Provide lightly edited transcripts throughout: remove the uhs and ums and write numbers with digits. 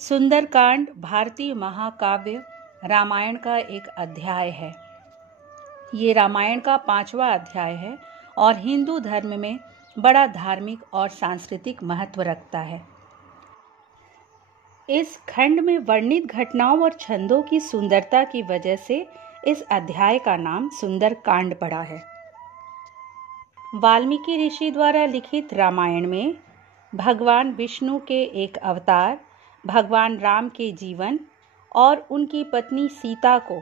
सुंदरकांड भारतीय महाकाव्य रामायण का एक अध्याय है। ये रामायण का 5वां अध्याय है और हिंदू धर्म में बड़ा धार्मिक और सांस्कृतिक महत्व रखता है। इस खंड में वर्णित घटनाओं और छंदों की सुंदरता की वजह से इस अध्याय का नाम सुंदरकांड पड़ा है। वाल्मीकि ऋषि द्वारा लिखित रामायण में भगवान विष्णु के एक अवतार भगवान राम के जीवन और उनकी पत्नी सीता को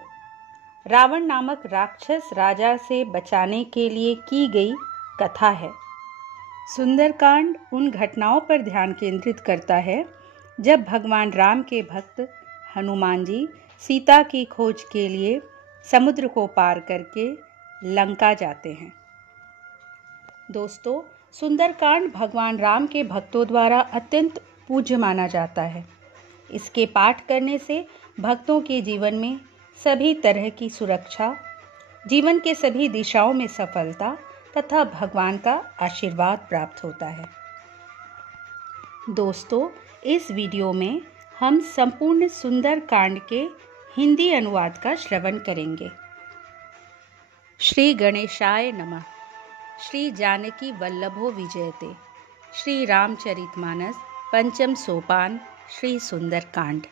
रावण नामक राक्षस राजा से बचाने के लिए की गई कथा है। सुंदरकांड उन घटनाओं पर ध्यान केंद्रित करता है जब भगवान राम के भक्त हनुमान जी सीता की खोज के लिए समुद्र को पार करके लंका जाते हैं। दोस्तों, सुंदरकांड भगवान राम के भक्तों द्वारा अत्यंत पूज्य माना जाता है। इसके पाठ करने से भक्तों के जीवन में सभी तरह की सुरक्षा, जीवन के सभी दिशाओं में सफलता तथा भगवान का आशीर्वाद प्राप्त होता है। दोस्तों, इस वीडियो में हम संपूर्ण सुंदरकांड के हिंदी अनुवाद का श्रवण करेंगे। श्री गणेशाय नमः। श्री जानकी वल्लभो विजयते। श्री रामचरितमानस पंचम सोपान। श्री सुंदरकांड।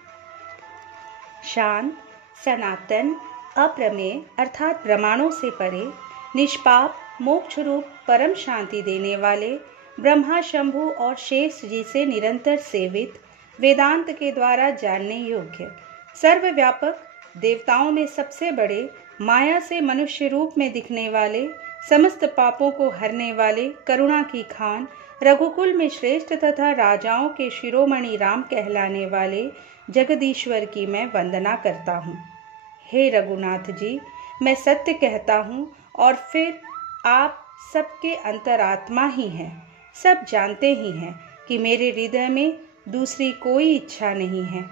शांत, सनातन, अप्रमेय अर्थात प्रमाणों से परे, निष्पाप, मोक्ष रूप परम शांति देने वाले ब्रह्मा, शंभु और शेष जी से निरंतर सेवित, वेदांत के द्वारा जानने योग्य, सर्वव्यापक, देवताओं में सबसे बड़े, माया से मनुष्य रूप में दिखने वाले, समस्त पापों को हरने वाले, करुणा की खान, रघुकुल में श्रेष्ठ तथा राजाओं के शिरोमणि राम कहलाने वाले जगदीश्वर की मैं वंदना करता हूँ। हे रघुनाथ जी, मैं सत्य कहता हूँ और फिर आप सबके अंतरात्मा ही हैं। सब जानते ही हैं कि मेरे हृदय में दूसरी कोई इच्छा नहीं है।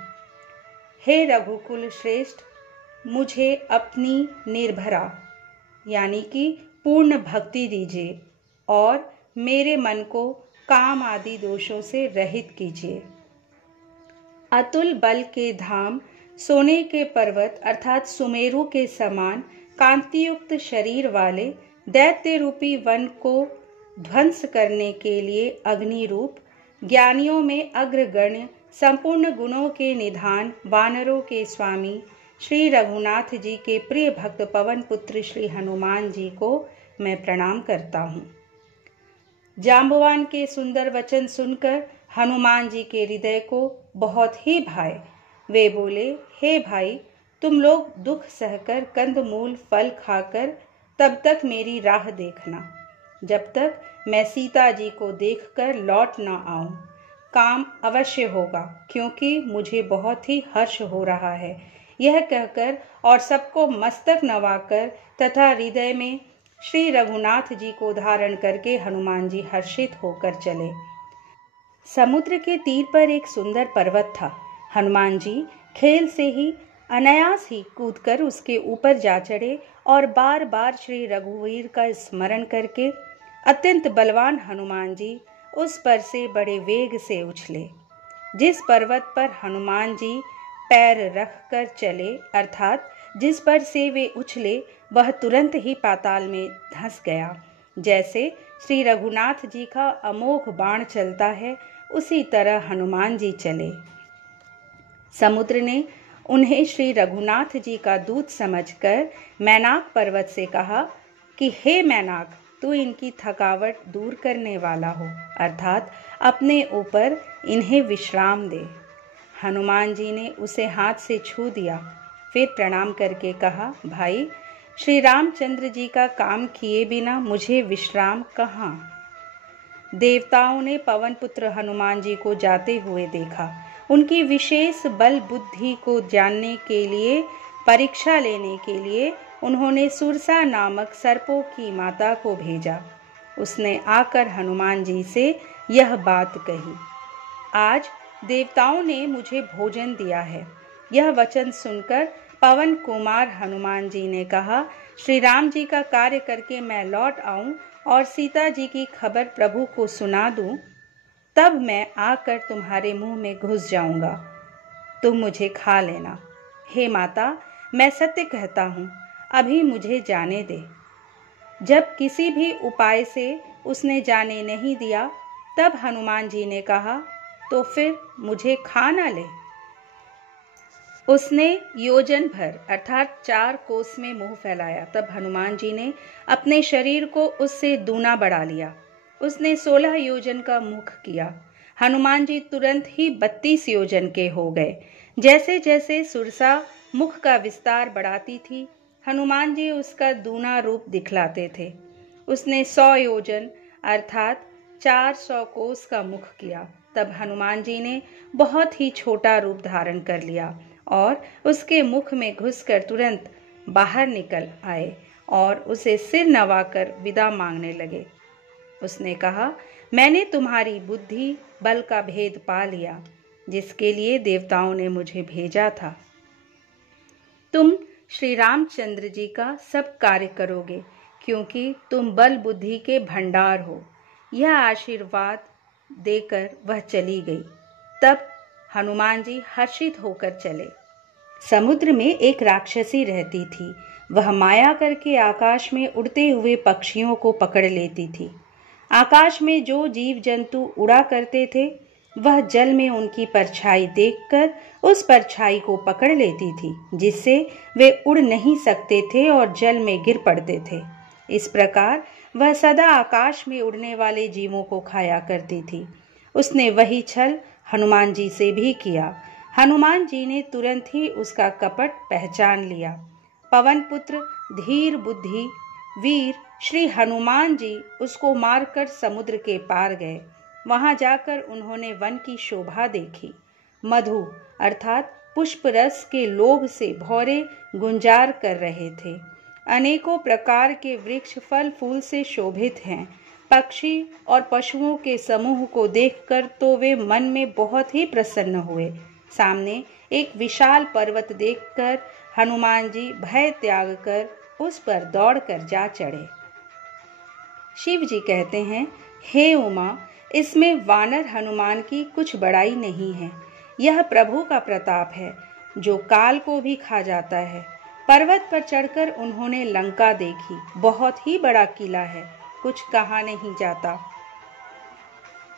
हे रघुकुल श्रेष्ठ, मुझे अपनी निर्भरा यानी कि पूर्ण भक्ति दीजिए और मेरे मन को काम आदि दोषों से रहित कीजिए। अतुल बल के धाम, सोने के पर्वत अर्थात सुमेरु के समान कांतियुक्त शरीर वाले दैत्य रूपी वन को ध्वंस करने के लिए अग्नि रूप, ज्ञानियों में अग्रगण्य, संपूर्ण गुणों के निधान, वानरों के स्वामी श्री रघुनाथ जी के प्रिय भक्त पवन पुत्र श्री हनुमान जी को मैं प्रणाम करता हूँ। जाम्बवान के सुंदर वचन सुनकर हनुमान जी के हृदय को बहुत ही भाए। वे बोले, हे भाई, तुम लोग दुख सहकर कंदमूल फल खाकर तब तक मेरी राह देखना, जब तक मैं सीता जी को देखकर लौट न आऊं। काम अवश्य होगा, क्योंकि मुझे बहुत ही हर्ष हो रहा है। यह कहकर और सबको मस्तक नवाकर तथा हृदय में श्री रघुनाथ जी को धारण करके हनुमान जी हर्षित होकर चले। समुद्र के तीर पर एक सुंदर पर्वत था। हनुमान जी खेल से ही अनायास ही कूदकर उसके ऊपर जा चढ़े और बार बार श्री रघुवीर का स्मरण करके अत्यंत बलवान हनुमान जी उस पर से बड़े वेग से उछले। जिस पर्वत पर हनुमान जी पैर रख कर चले अर्थात जिस पर से वे उछले, वह तुरंत ही पाताल में धंस गया। जैसे श्री रघुनाथ जी का अमोघ बाण चलता है, उसी तरह हनुमान जी चले। समुद्र ने उन्हें श्री रघुनाथ जी का दूत समझकर मैनाक पर्वत से कहा कि हे मैनाक, तू इनकी थकावट दूर करने वाला हो, अर्थात अपने ऊपर इन्हें विश्राम दे। हनुमान जी ने उसे हाथ से छू दिया, फिर प्रणाम करके कहा, भाई, श्री रामचंद्र जी का काम किए बिना मुझे विश्राम कहाँ। देवताओं ने पवन पुत्र हनुमान जी को जाते हुए देखा। उनकी विशेष बल बुद्धि को जानने के लिए, परीक्षा लेने के लिए उन्होंने सुरसा नामक सर्पों की माता को भेजा। उसने आकर हनुमान जी से यह बात कही, आज देवताओं ने मुझे भोजन दिया है। यह वचन सुनकर पवन कुमार हनुमान जी ने कहा, श्री राम जी का कार्य करके मैं लौट आऊं और सीता जी की खबर प्रभु को सुना दूं, तब मैं आकर तुम्हारे मुंह में घुस जाऊंगा। तुम मुझे खा लेना। हे माता, मैं सत्य कहता हूँ, अभी मुझे जाने दे। जब किसी भी उपाय से उसने जाने नहीं दिया, तब हनुमान जी ने कहा, तो फिर मुझे खा ना ले। उसने योजन भर अर्थात 4 कोस में मुंह फैलाया। तब हनुमान जी ने अपने शरीर को उससे दूना बढ़ा लिया। उसने 16 योजन का मुख किया। हनुमान जी तुरंत ही 32 योजन के हो गए। जैसे जैसे सुरसा मुख का विस्तार बढ़ाती थी, हनुमान जी उसका दूना रूप दिखलाते थे। उसने 100 योजन अर्थात 400 कोस का मुख किया। तब हनुमान जी ने बहुत ही छोटा रूप धारण कर लिया और उसके मुख में घुसकर तुरंत बाहर निकल आए और उसे सिर नवाकर विदा मांगने लगे। उसने कहा, मैंने तुम्हारी बुद्धि बल का भेद पा लिया, जिसके लिए देवताओं ने मुझे भेजा था। तुम श्री रामचंद्र जी का सब कार्य करोगे, क्योंकि तुम बल बुद्धि के भंडार हो। यह आशीर्वाद देकर वह चली गई। तब हनुमान जी हर्षित होकर चले। समुद्र में एक राक्षसी रहती थी। वह माया करके आकाश में उड़ते हुए पक्षियों को पकड़ लेती थी। आकाश में जो जीव जंतु उड़ा करते थे, वह जल में उनकी परछाई देखकर उस परछाई को पकड़ लेती थी, जिससे वे उड़ नहीं सकते थे और जल में गिर पड़ते थे। इस प्रकार वह सदा आकाश में उड़ने वाले जीवों को खाया करती थी। उसने वही छल हनुमान जी से भी किया। हनुमान जी ने तुरंत ही उसका कपट पहचान लिया। पवन पुत्र धीर बुद्धि वीर श्री हनुमान जी उसको मारकर समुद्र के पार गए। वहां जाकर उन्होंने वन की शोभा देखी। मधु अर्थात पुष्प रस के लोभ से भौरे गुंजार कर रहे थे। अनेकों प्रकार के वृक्ष फल फूल से शोभित हैं। पक्षी और पशुओं के समूह को देखकर तो वे मन में बहुत ही प्रसन्न हुए। सामने एक विशाल पर्वत देखकर हनुमान जी भय त्याग कर उस पर दौड़कर जा चढ़े। शिव जी कहते हैं, हे उमा, इसमें वानर हनुमान की कुछ बड़ाई नहीं है। यह प्रभु का प्रताप है, जो काल को भी खा जाता है। पर्वत पर चढ़कर उन्होंने लंका देखी। बहुत ही बड़ा किला है, कुछ कहा नहीं जाता।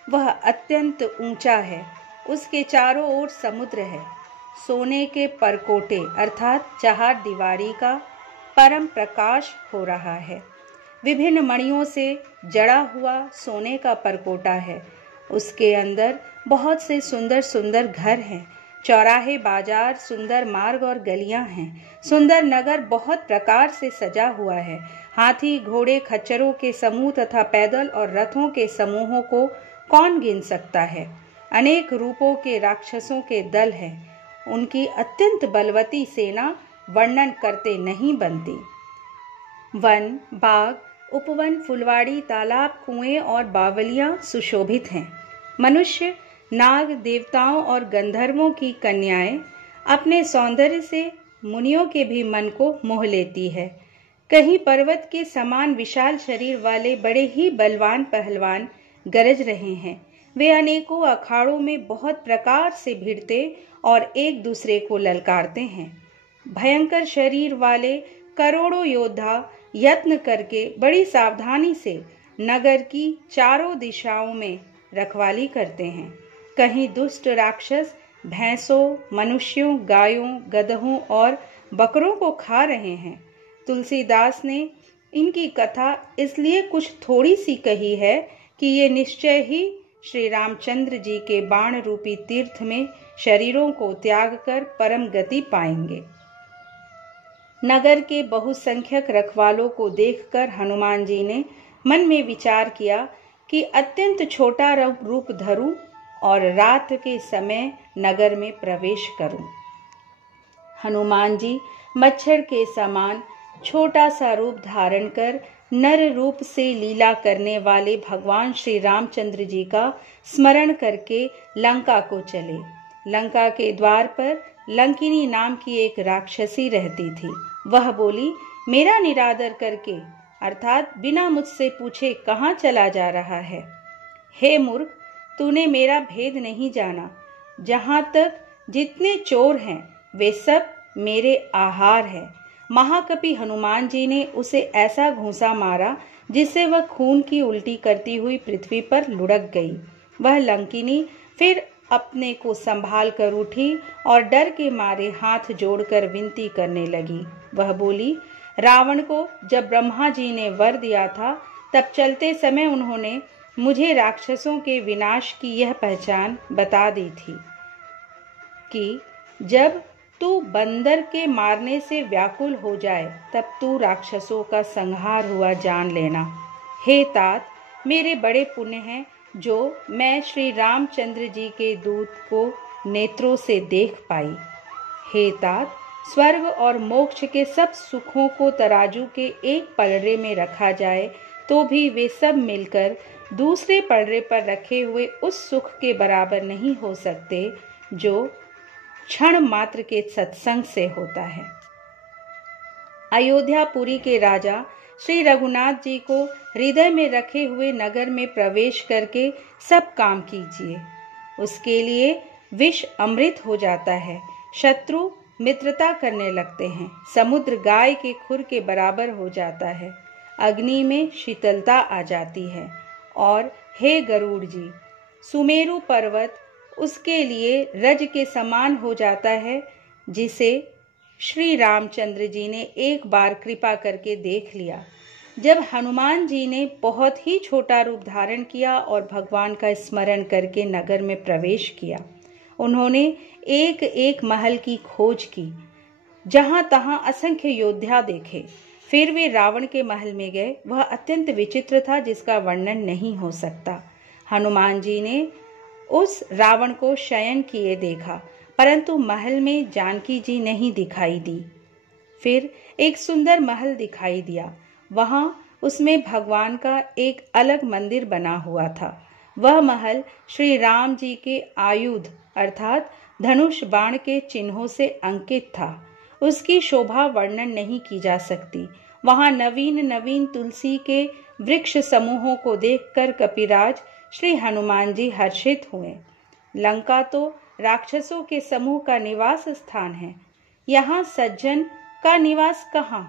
वह अत्यंत ऊंचा है। उसके चारों ओर समुद्र है। सोने के परकोटे अर्थात 4 दीवारी का परम प्रकाश हो रहा है। विभिन्न मणियों से जड़ा हुआ सोने का परकोटा है। उसके अंदर बहुत से सुंदर सुंदर घर हैं। चौराहे, बाजार, सुंदर मार्ग और गलियां हैं। सुंदर नगर बहुत प्रकार से सजा हुआ है। हाथी, घोड़े, खच्चरों के समूह तथा पैदल और रथों के समूहों को कौन गिन सकता है। अनेक रूपों के राक्षसों के दल हैं। उनकी अत्यंत बलवती सेना वर्णन करते नहीं बनती। वन, बाग, उपवन, फुलवाड़ी, तालाब, कुएं और बावलियां सुशोभित हैं। मनुष्य, नाग, देवताओं और गंधर्वों की कन्याएं अपने सौंदर्य से मुनियों के भी मन को मोह लेती है। कहीं पर्वत के समान विशाल शरीर वाले बड़े ही बलवान पहलवान गरज रहे हैं। वे अनेकों अखाड़ों में बहुत प्रकार से भिड़ते और एक दूसरे को ललकारते हैं। भयंकर शरीर वाले करोड़ों योद्धा यत्न करके बड़ी सावधानी से नगर की चारों दिशाओं में रखवाली करते हैं। कहीं दुष्ट राक्षस भैंसों, मनुष्यों, गायों, गधों और बकरों को खा रहे हैं। तुलसीदास ने इनकी कथा इसलिए कुछ थोड़ी सी कही है कि ये निश्चय ही श्री रामचंद्र जी के बाण रूपी तीर्थ में शरीरों को त्याग कर परम गति पाएंगे। नगर के बहुसंख्यक रखवालों को देखकर हनुमान जी ने मन में विचार किया कि अत्यंत छोटा रूप धरूं और रात के समय नगर में प्रवेश करूं। हनुमान जी मच्छर के समान छोटा सा रूप धारण कर नर रूप से लीला करने वाले भगवान श्री रामचंद्र जी का स्मरण करके लंका को चले। लंका के द्वार पर लंकिनी नाम की एक राक्षसी रहती थी। वह बोली, मेरा निरादर करके अर्थात बिना मुझसे पूछे कहाँ चला जा रहा है। हे मूर्ख, तूने मेरा भेद नहीं जाना। जहाँ तक जितने चोर हैं वे सब मेरे आहार है। महाकपि हनुमान जी ने उसे ऐसा घूंसा मारा जिससे वह खून की उल्टी करती हुई पृथ्वी पर लुढ़क गई। वह लंकिनी फिर अपने को संभाल कर उठी और डर के मारे हाथ जोड़कर विनती करने लगी। वह बोली, रावण को जब ब्रह्मा जी ने वर दिया था तब चलते समय उन्होंने मुझे राक्षसों के विनाश की यह पहचान बता दी थी कि जब तू बंदर के मारने से व्याकुल हो जाए तब तू राक्षसों का संहार हुआ जान लेना। हे तात, मेरे बड़े पुण्य हैं जो मैं श्री रामचंद्र जी के दूत को नेत्रों से देख पाई। हे तात, स्वर्ग और मोक्ष के सब सुखों को तराजू के एक पलड़े में रखा जाए तो भी वे सब मिलकर दूसरे पलड़े पर रखे हुए उस सुख के बराबर नहीं हो सकते जो क्षण मात्र के सत्संग से होता है। अयोध्यापुरी के राजा श्री रघुनाथ जी को हृदय में रखे हुए नगर में प्रवेश करके सब काम कीजिए। उसके लिए विष अमृत हो जाता है, शत्रु मित्रता करने लगते हैं, समुद्र गाय के खुर के बराबर हो जाता है, अग्नि में शीतलता आ जाती है। और हे गरुड़ जी, सुमेरु पर्वत उसके लिए रज के समान हो जाता है, जिसे श्री रामचंद्र जी ने एक बार कृपा करके देख लिया। जब हनुमान जी ने बहुत ही छोटा रूप धारण किया और भगवान का स्मरण करके नगर में प्रवेश किया, उन्होंने एक एक महल की खोज की, जहां तहां असंख्य योद्धा देखे। फिर वे रावण के महल में गए। वह अत्यंत विचित्र था, जिसका वर्णन नहीं हो सकता। हनुमान जी ने उस रावण को शयन किए देखा, परंतु महल में जानकी जी नहीं दिखाई दी। फिर एक सुंदर महल दिखाई दिया। वहां उसमें भगवान का एक अलग मंदिर बना हुआ था। वह महल श्री राम जी के आयुध अर्थात धनुष बाण के चिन्हों से अंकित था। उसकी शोभा वर्णन नहीं की जा सकती। वहां नवीन नवीन तुलसी के वृक्ष समूहों को देखकर कपिराज श्री हनुमान जी हर्षित हुए। लंका तो राक्षसों के समूह का निवास स्थान है, यहाँ सज्जन का निवास कहाँ?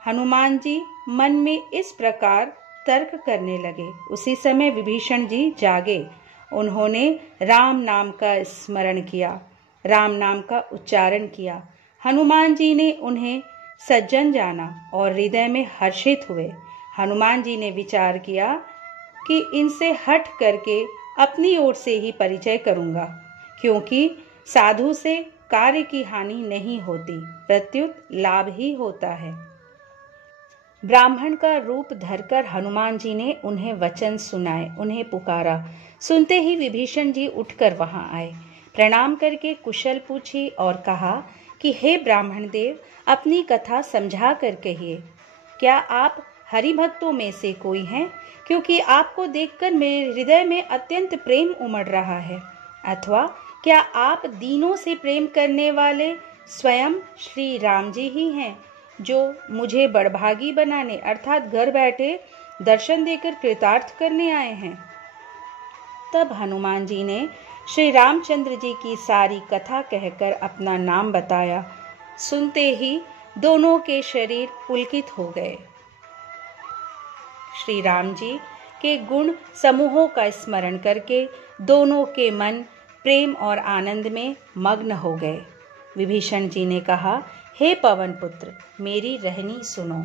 हनुमान जी मन में इस प्रकार तर्क करने लगे। उसी समय विभीषण जी जागे। उन्होंने राम नाम का स्मरण किया, राम नाम का उच्चारण किया। हनुमान जी ने उन्हें सज्जन जाना और हृदय में हर्षित हुए। हनुमान जी ने विचार किया कि इनसे हट करके अपनी ओर से ही परिचय करूंगा, क्योंकि साधु से कार्य की हानि नहीं होती, प्रत्युत लाभ ही होता है। ब्राह्मण का रूप धरकर हनुमान जी ने उन्हें वचन सुनाए, उन्हें पुकारा। सुनते ही विभीषण जी उठकर वहां आए, प्रणाम करके कुशल पूछी और कहा कि हे ब्राह्मण देव, अपनी कथा समझा कर कहिए। क्या आप हरि भक्तों में से कोई हैं? क्योंकि आपको देखकर मेरे हृदय में अत्यंत प्रेम उमड़ रहा है। अथवा क्या आप दीनों से प्रेम करने वाले स्वयं श्री राम जी ही हैं, जो मुझे बड़भागी बनाने अर्थात घर बैठे दर्शन देकर कृतार्थ करने आए हैं? तब हनुमान जी ने श्री रामचंद्र जी की सारी कथा कहकर अपना नाम बताया। सुनते ही दोनों के शरीर पुलकित हो गए। श्री राम जी के गुण समूहों का स्मरण करके दोनों के मन प्रेम और आनंद में मग्न हो गए। विभीषण जी ने कहा, हे पवन पुत्र, मेरी रहनी सुनो।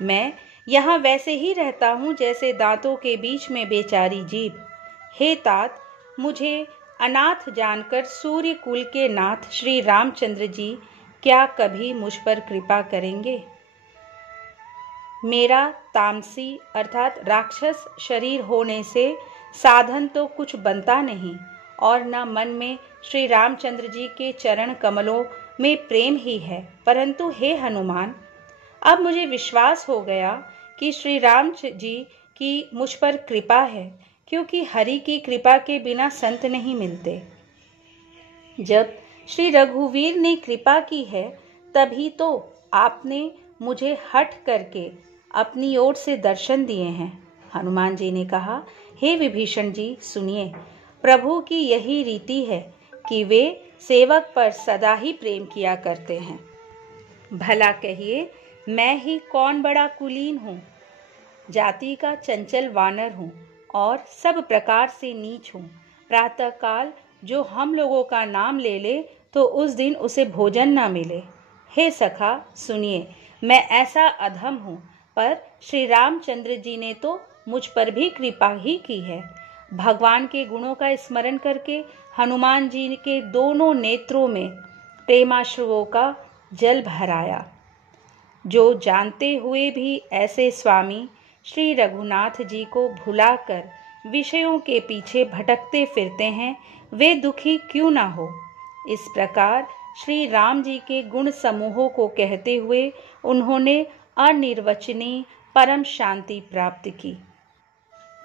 मैं यहाँ वैसे ही रहता हूँ जैसे दांतों के बीच में बेचारी जीभ। हे तात, मुझे अनाथ जानकर सूर्य कुल के नाथ श्री रामचंद्र जी क्या कभी मुझ पर कृपा करेंगे? मेरा तामसी अर्थात राक्षस शरीर होने से साधन तो कुछ बनता नहीं और न मन में श्री रामचंद्र जी के चरण कमलों में प्रेम ही है। परंतु हे हनुमान, अब मुझे विश्वास हो गया कि श्री राम जी की मुझ पर कृपा है, क्योंकि हरि की कृपा के बिना संत नहीं मिलते। जब श्री रघुवीर ने कृपा की है तभी तो आपने मुझे हट करके अपनी ओर से दर्शन दिए हैं। हनुमान जी ने कहा, हे विभीषण जी सुनिए, प्रभु की यही रीति है कि वे सेवक पर सदा ही प्रेम किया करते हैं। भला कहिए, मैं ही कौन बड़ा कुलीन हूँ, जाति का चंचल वानर हूँ और सब प्रकार से नीच हूँ। प्रातःकाल जो हम लोगों का नाम ले ले तो उस दिन उसे भोजन न मिले। हे सखा सुनिए, मैं ऐसा अधम हूँ, पर श्री रामचंद्र जी ने तो मुझ पर भी कृपा ही की है। भगवान के गुणों का स्मरण करके हनुमान जी के दोनों नेत्रों में प्रेमाश्रुओं का जल भराया। जो जानते हुए भी ऐसे स्वामी श्री रघुनाथ जी को भुलाकर विषयों के पीछे भटकते फिरते हैं, वे दुखी क्यों ना हो। इस प्रकार श्री राम जी के गुण समूहों को कहते हुए उन्होंने अनिर्वचनीय परम शांति प्राप्त की।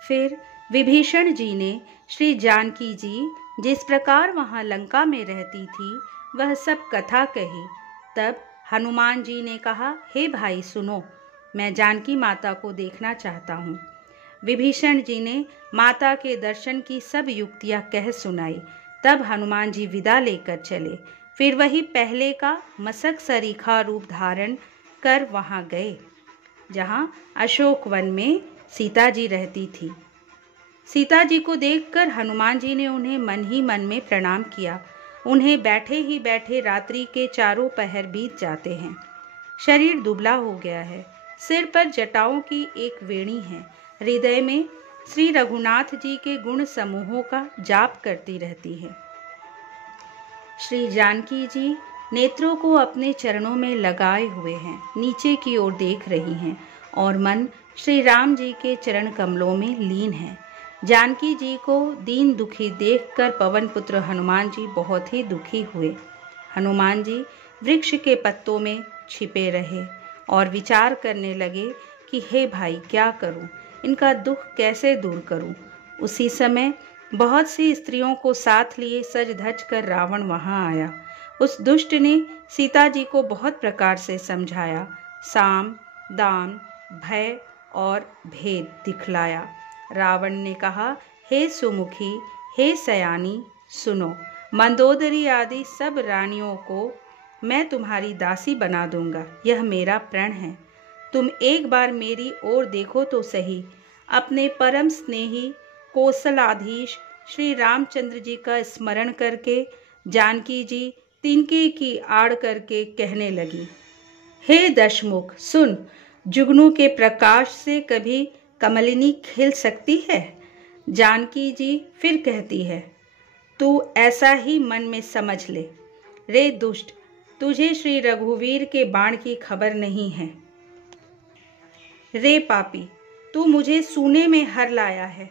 फिर विभीषण जी ने श्री जानकी जी जिस प्रकार वहां लंका में रहती थी वह सब कथा कही। तब हनुमान जी ने कहा, हे भाई सुनो, मैं जानकी माता को देखना चाहता हूँ। विभीषण जी ने माता के दर्शन की सब युक्तियां कह सुनाई। तब हनुमान जी विदा लेकर चले। फिर वही पहले का मसक सरीखा रूप धारण कर वहां गए जहां अशोक वन में सीता जी रहती थी। सीता जी को देखकर हनुमान जी ने उन्हें मन ही मन में प्रणाम किया। उन्हें बैठे ही बैठे रात्रि के चारों पहर बीत जाते हैं। शरीर दुबला हो गया है, सिर पर जटाओं की एक वेणी है, हृदय में श्री रघुनाथ जी के गुण समूहों का जाप करती रहती है। श्री जानकी जी नेत्रों को अपने चरणों में लगाए हुए हैं, नीचे की ओर देख रही हैं और मन श्री राम जी के चरण कमलों में लीन है। जानकी जी को दीन दुखी देखकर पवन पुत्र हनुमान जी बहुत ही दुखी हुए। हनुमान जी वृक्ष के पत्तों में छिपे रहे और विचार करने लगे कि हे भाई, क्या करूं, इनका दुख कैसे दूर करूं। उसी समय बहुत सी स्त्रियों को साथ लिए सज धज कर रावण वहां आया। उस दुष्ट ने सीता जी को बहुत प्रकार से समझाया, साम, दान, भय और भेद दिखलाया। रावण ने कहा, हे सुमुखी, हे सयानी, सुनो, मंदोदरी आदि सब रानियों को मैं तुम्हारी दासी बना दूंगा, यह मेरा प्रण है। तुम एक बार मेरी ओर देखो तो सही। अपने परम स्नेही कौशलाधीश श्री रामचंद्र जी का स्मरण करके जानकी जी तिनके की आड़ करके कहने लगी, हे दशमुख सुन, जुगनू के प्रकाश से कभी कमलिनी खिल सकती है। जानकी जी फिर कहती है, तू ऐसा ही मन में समझ ले। रे दुष्ट, तुझे श्री रघुवीर के बाण की खबर नहीं है। रे पापी, तू मुझे सूने में हर लाया है।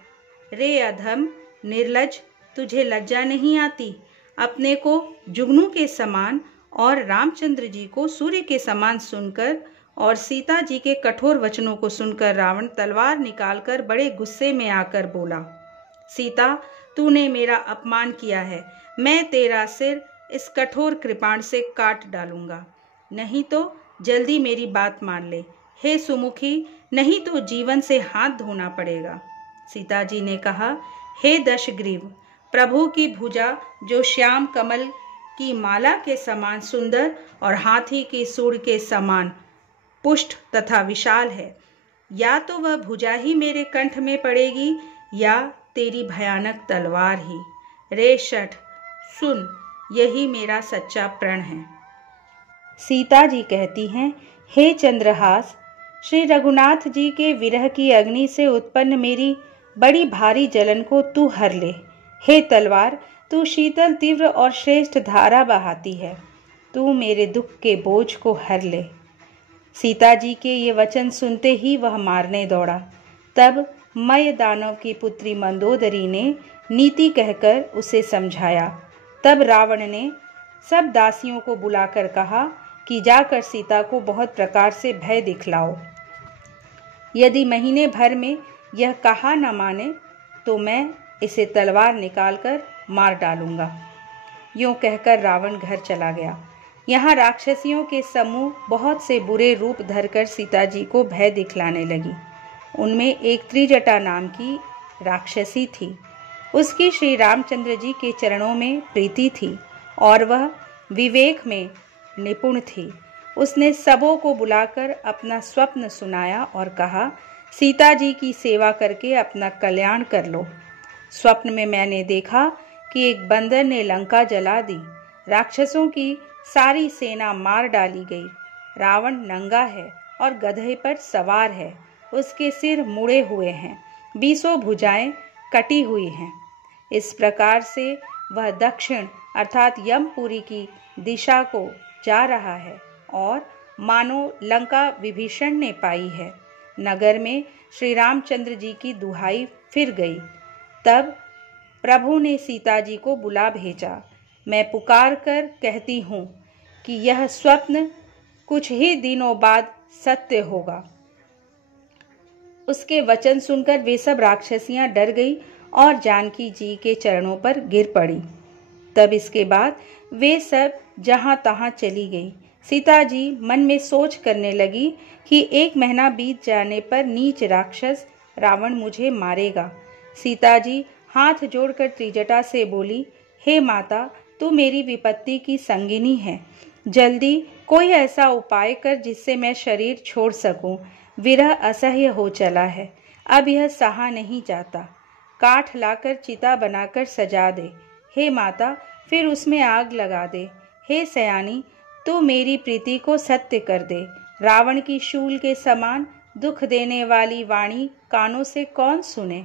रे अधम निर्लज, तुझे लज्जा नहीं आती। अपने को जुगनू के समान और रामचंद्र जी को सूर्य के समान सुनकर और सीता जी के कठोर वचनों को सुनकर रावण तलवार निकालकर बड़े गुस्से में आकर बोला, सीता, तूने मेरा अपमान किया है। मैं तेरा सिर इस कठोर कृपाण से काट डालूंगा, नहीं तो जल्दी मेरी बात मान ले। हे सुमुखी, नहीं तो जीवन से हाथ धोना पड़ेगा। सीता जी ने कहा, हे दशग्रीव, प्रभु की भुजा जो श्याम कमल की माला के समान सुंदर और हाथी की सूंड के समान पुष्ट तथा विशाल है, या तो वह भुजा ही मेरे कंठ में पड़ेगी या तेरी भयानक तलवार ही। रे शठ, सुन, यही मेरा सच्चा प्रण है। सीता जी कहती हैं, हे चंद्रहास, श्री रघुनाथ जी के विरह की अग्नि से उत्पन्न मेरी बड़ी भारी जलन को तू हर ले। हे तलवार, तू शीतल तीव्र और श्रेष्ठ धारा बहाती है, तू मेरे दुख के बोझ को हर ले। सीता जी के ये वचन सुनते ही वह मारने दौड़ा। तब मय दानव की पुत्री मंदोदरी ने नीति कहकर उसे समझाया। तब रावण ने सब दासियों को बुलाकर कहा कि जाकर सीता को बहुत प्रकार से भय दिखलाओ। यदि महीने भर में यह कहा न माने तो मैं इसे तलवार निकालकर मार डालूंगा। यूं कहकर रावण घर चला गया। यहाँ राक्षसियों के समूह बहुत से बुरे रूप धरकर सीता जी को भय दिखलाने लगी। उनमें एक त्रिजटा नाम की राक्षसी थी। उसकी श्री रामचंद्र जी के चरणों में प्रीति थी और वह विवेक में निपुण थी। उसने सबों को बुलाकर अपना स्वप्न सुनाया और कहा, सीता जी की सेवा करके अपना कल्याण कर लो। स्वप्न में मैंने देखा कि एक बंदर ने लंका जला दी, राक्षसों की सारी सेना मार डाली गई। रावण नंगा है और गधे पर सवार है, उसके सिर मुड़े हुए हैं, 20 भुजाएं कटी हुई हैं। इस प्रकार से वह दक्षिण अर्थात यमपुरी की दिशा को जा रहा है और मानो लंका विभीषण ने पाई है। नगर में श्री रामचंद्र जी की दुहाई फिर गई। तब प्रभु ने सीता जी को बुला भेजा। मैं पुकार कर कहती हूँ कि यह स्वप्न कुछ ही दिनों बाद सत्य होगा। उसके वचन सुनकर वे सब राक्षसियां डर गई और जानकी जी के चरणों पर गिर पड़ी। तब इसके बाद वे सब जहां तहां चली गई। सीता जी मन में सोच करने लगी कि 1 महीना बीत जाने पर नीच राक्षस रावण मुझे मारेगा। सीता जी हाथ जोड़कर त्रिजटा से बोली, हे माता, तू मेरी विपत्ति की संगिनी है। जल्दी कोई ऐसा उपाय कर जिससे मैं शरीर छोड़ सकूं। विरह असह्य हो चला है, अब यह सहा नहीं जाता। काठ लाकर चिता बनाकर सजा दे। हे माता, फिर उसमें आग लगा दे। हे सयानी, तू मेरी प्रीति को सत्य कर दे। रावण की शूल के समान दुख देने वाली वाणी कानों से कौन सुने।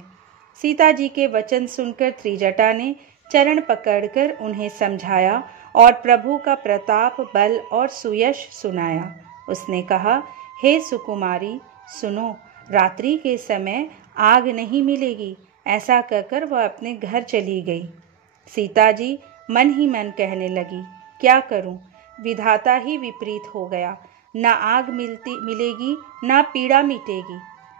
सीता जी के वचन सुनकर त्रिजटा ने चरण पकड़कर उन्हें समझाया और प्रभु का प्रताप, बल और सुयश सुनाया। उसने कहा, हे सुकुमारी, सुनो, रात्रि के समय आग नहीं मिलेगी। ऐसा कहकर वह अपने घर चली गई। सीता जी मन ही मन कहने लगी, क्या करूं, विधाता ही विपरीत हो गया। न आग मिलेगी, न पीड़ा मिटेगी।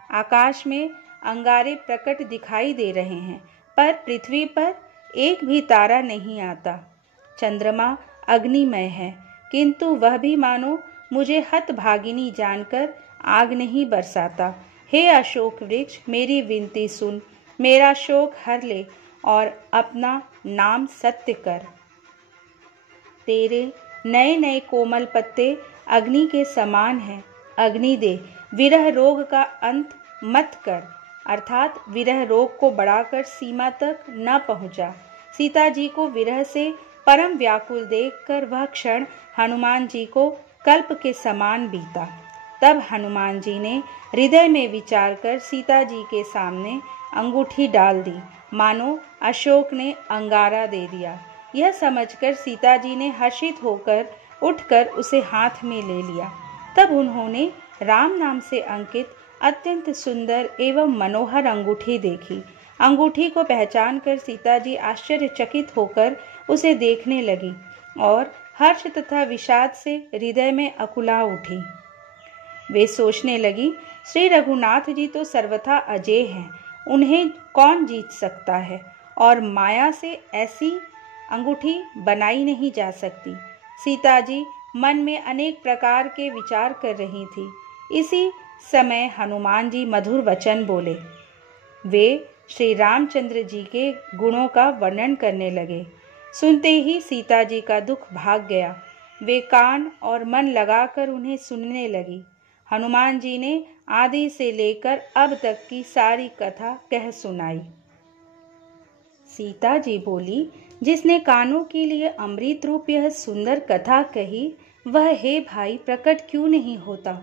आकाश में अंगारे प्रकट दिखाई दे रहे हैं, पर पृथ्वी पर एक भी तारा नहीं आता। चंद्रमा अग्निमय है, किंतु वह भी मानो मुझे हतभागिनी जानकर आग नहीं बरसाता। हे अशोक वृक्ष, मेरी विनती सुन, मेरा शोक हर ले और अपना नाम सत्य कर। तेरे नए नए कोमल पत्ते अग्नि के समान हैं। अग्नि दे, विरह रोग का अंत मत कर, अर्थात विरह रोग को बढ़ाकर सीमा तक न पहुंचा। सीता जी को विरह से परम व्याकुल देखकर वह क्षण हनुमान जी को कल्प के समान बीता। तब हनुमान जी ने हृदय में विचार कर सीता जी के सामने अंगूठी डाल दी, मानो अशोक ने अंगारा दे दिया। यह समझकर सीता जी ने हर्षित होकर उठकर उसे हाथ में ले लिया। तब उन्होंने राम नाम से अंकित अत्यंत सुंदर एवं मनोहर अंगूठी देखी। अंगूठी को पहचान कर सीता जी आश्चर्यचकित होकर उसे देखने लगी और हर्ष तथा विषाद से हृदय में अकुला उठी। वे सोचने लगी, श्री रघुनाथ जी तो सर्वथा अजेय हैं, उन्हें कौन जीत सकता है और माया से ऐसी अंगूठी बनाई नहीं जा सकती। सीता जी मन में अनेक प्रकार के विचार कर रही थी। इसी समय हनुमान जी मधुर वचन बोले। वे श्री रामचंद्र जी के गुणों का वर्णन करने लगे। सुनते ही सीता जी का दुख भाग गया। वे कान और मन लगाकर उन्हें सुनने लगी। हनुमान जी ने आदि से लेकर अब तक की सारी कथा कह सुनाई। सीता जी बोली, जिसने कानों के लिए अमृत रूप यह सुंदर कथा कही, वह हे भाई प्रकट क्यों नहीं होता।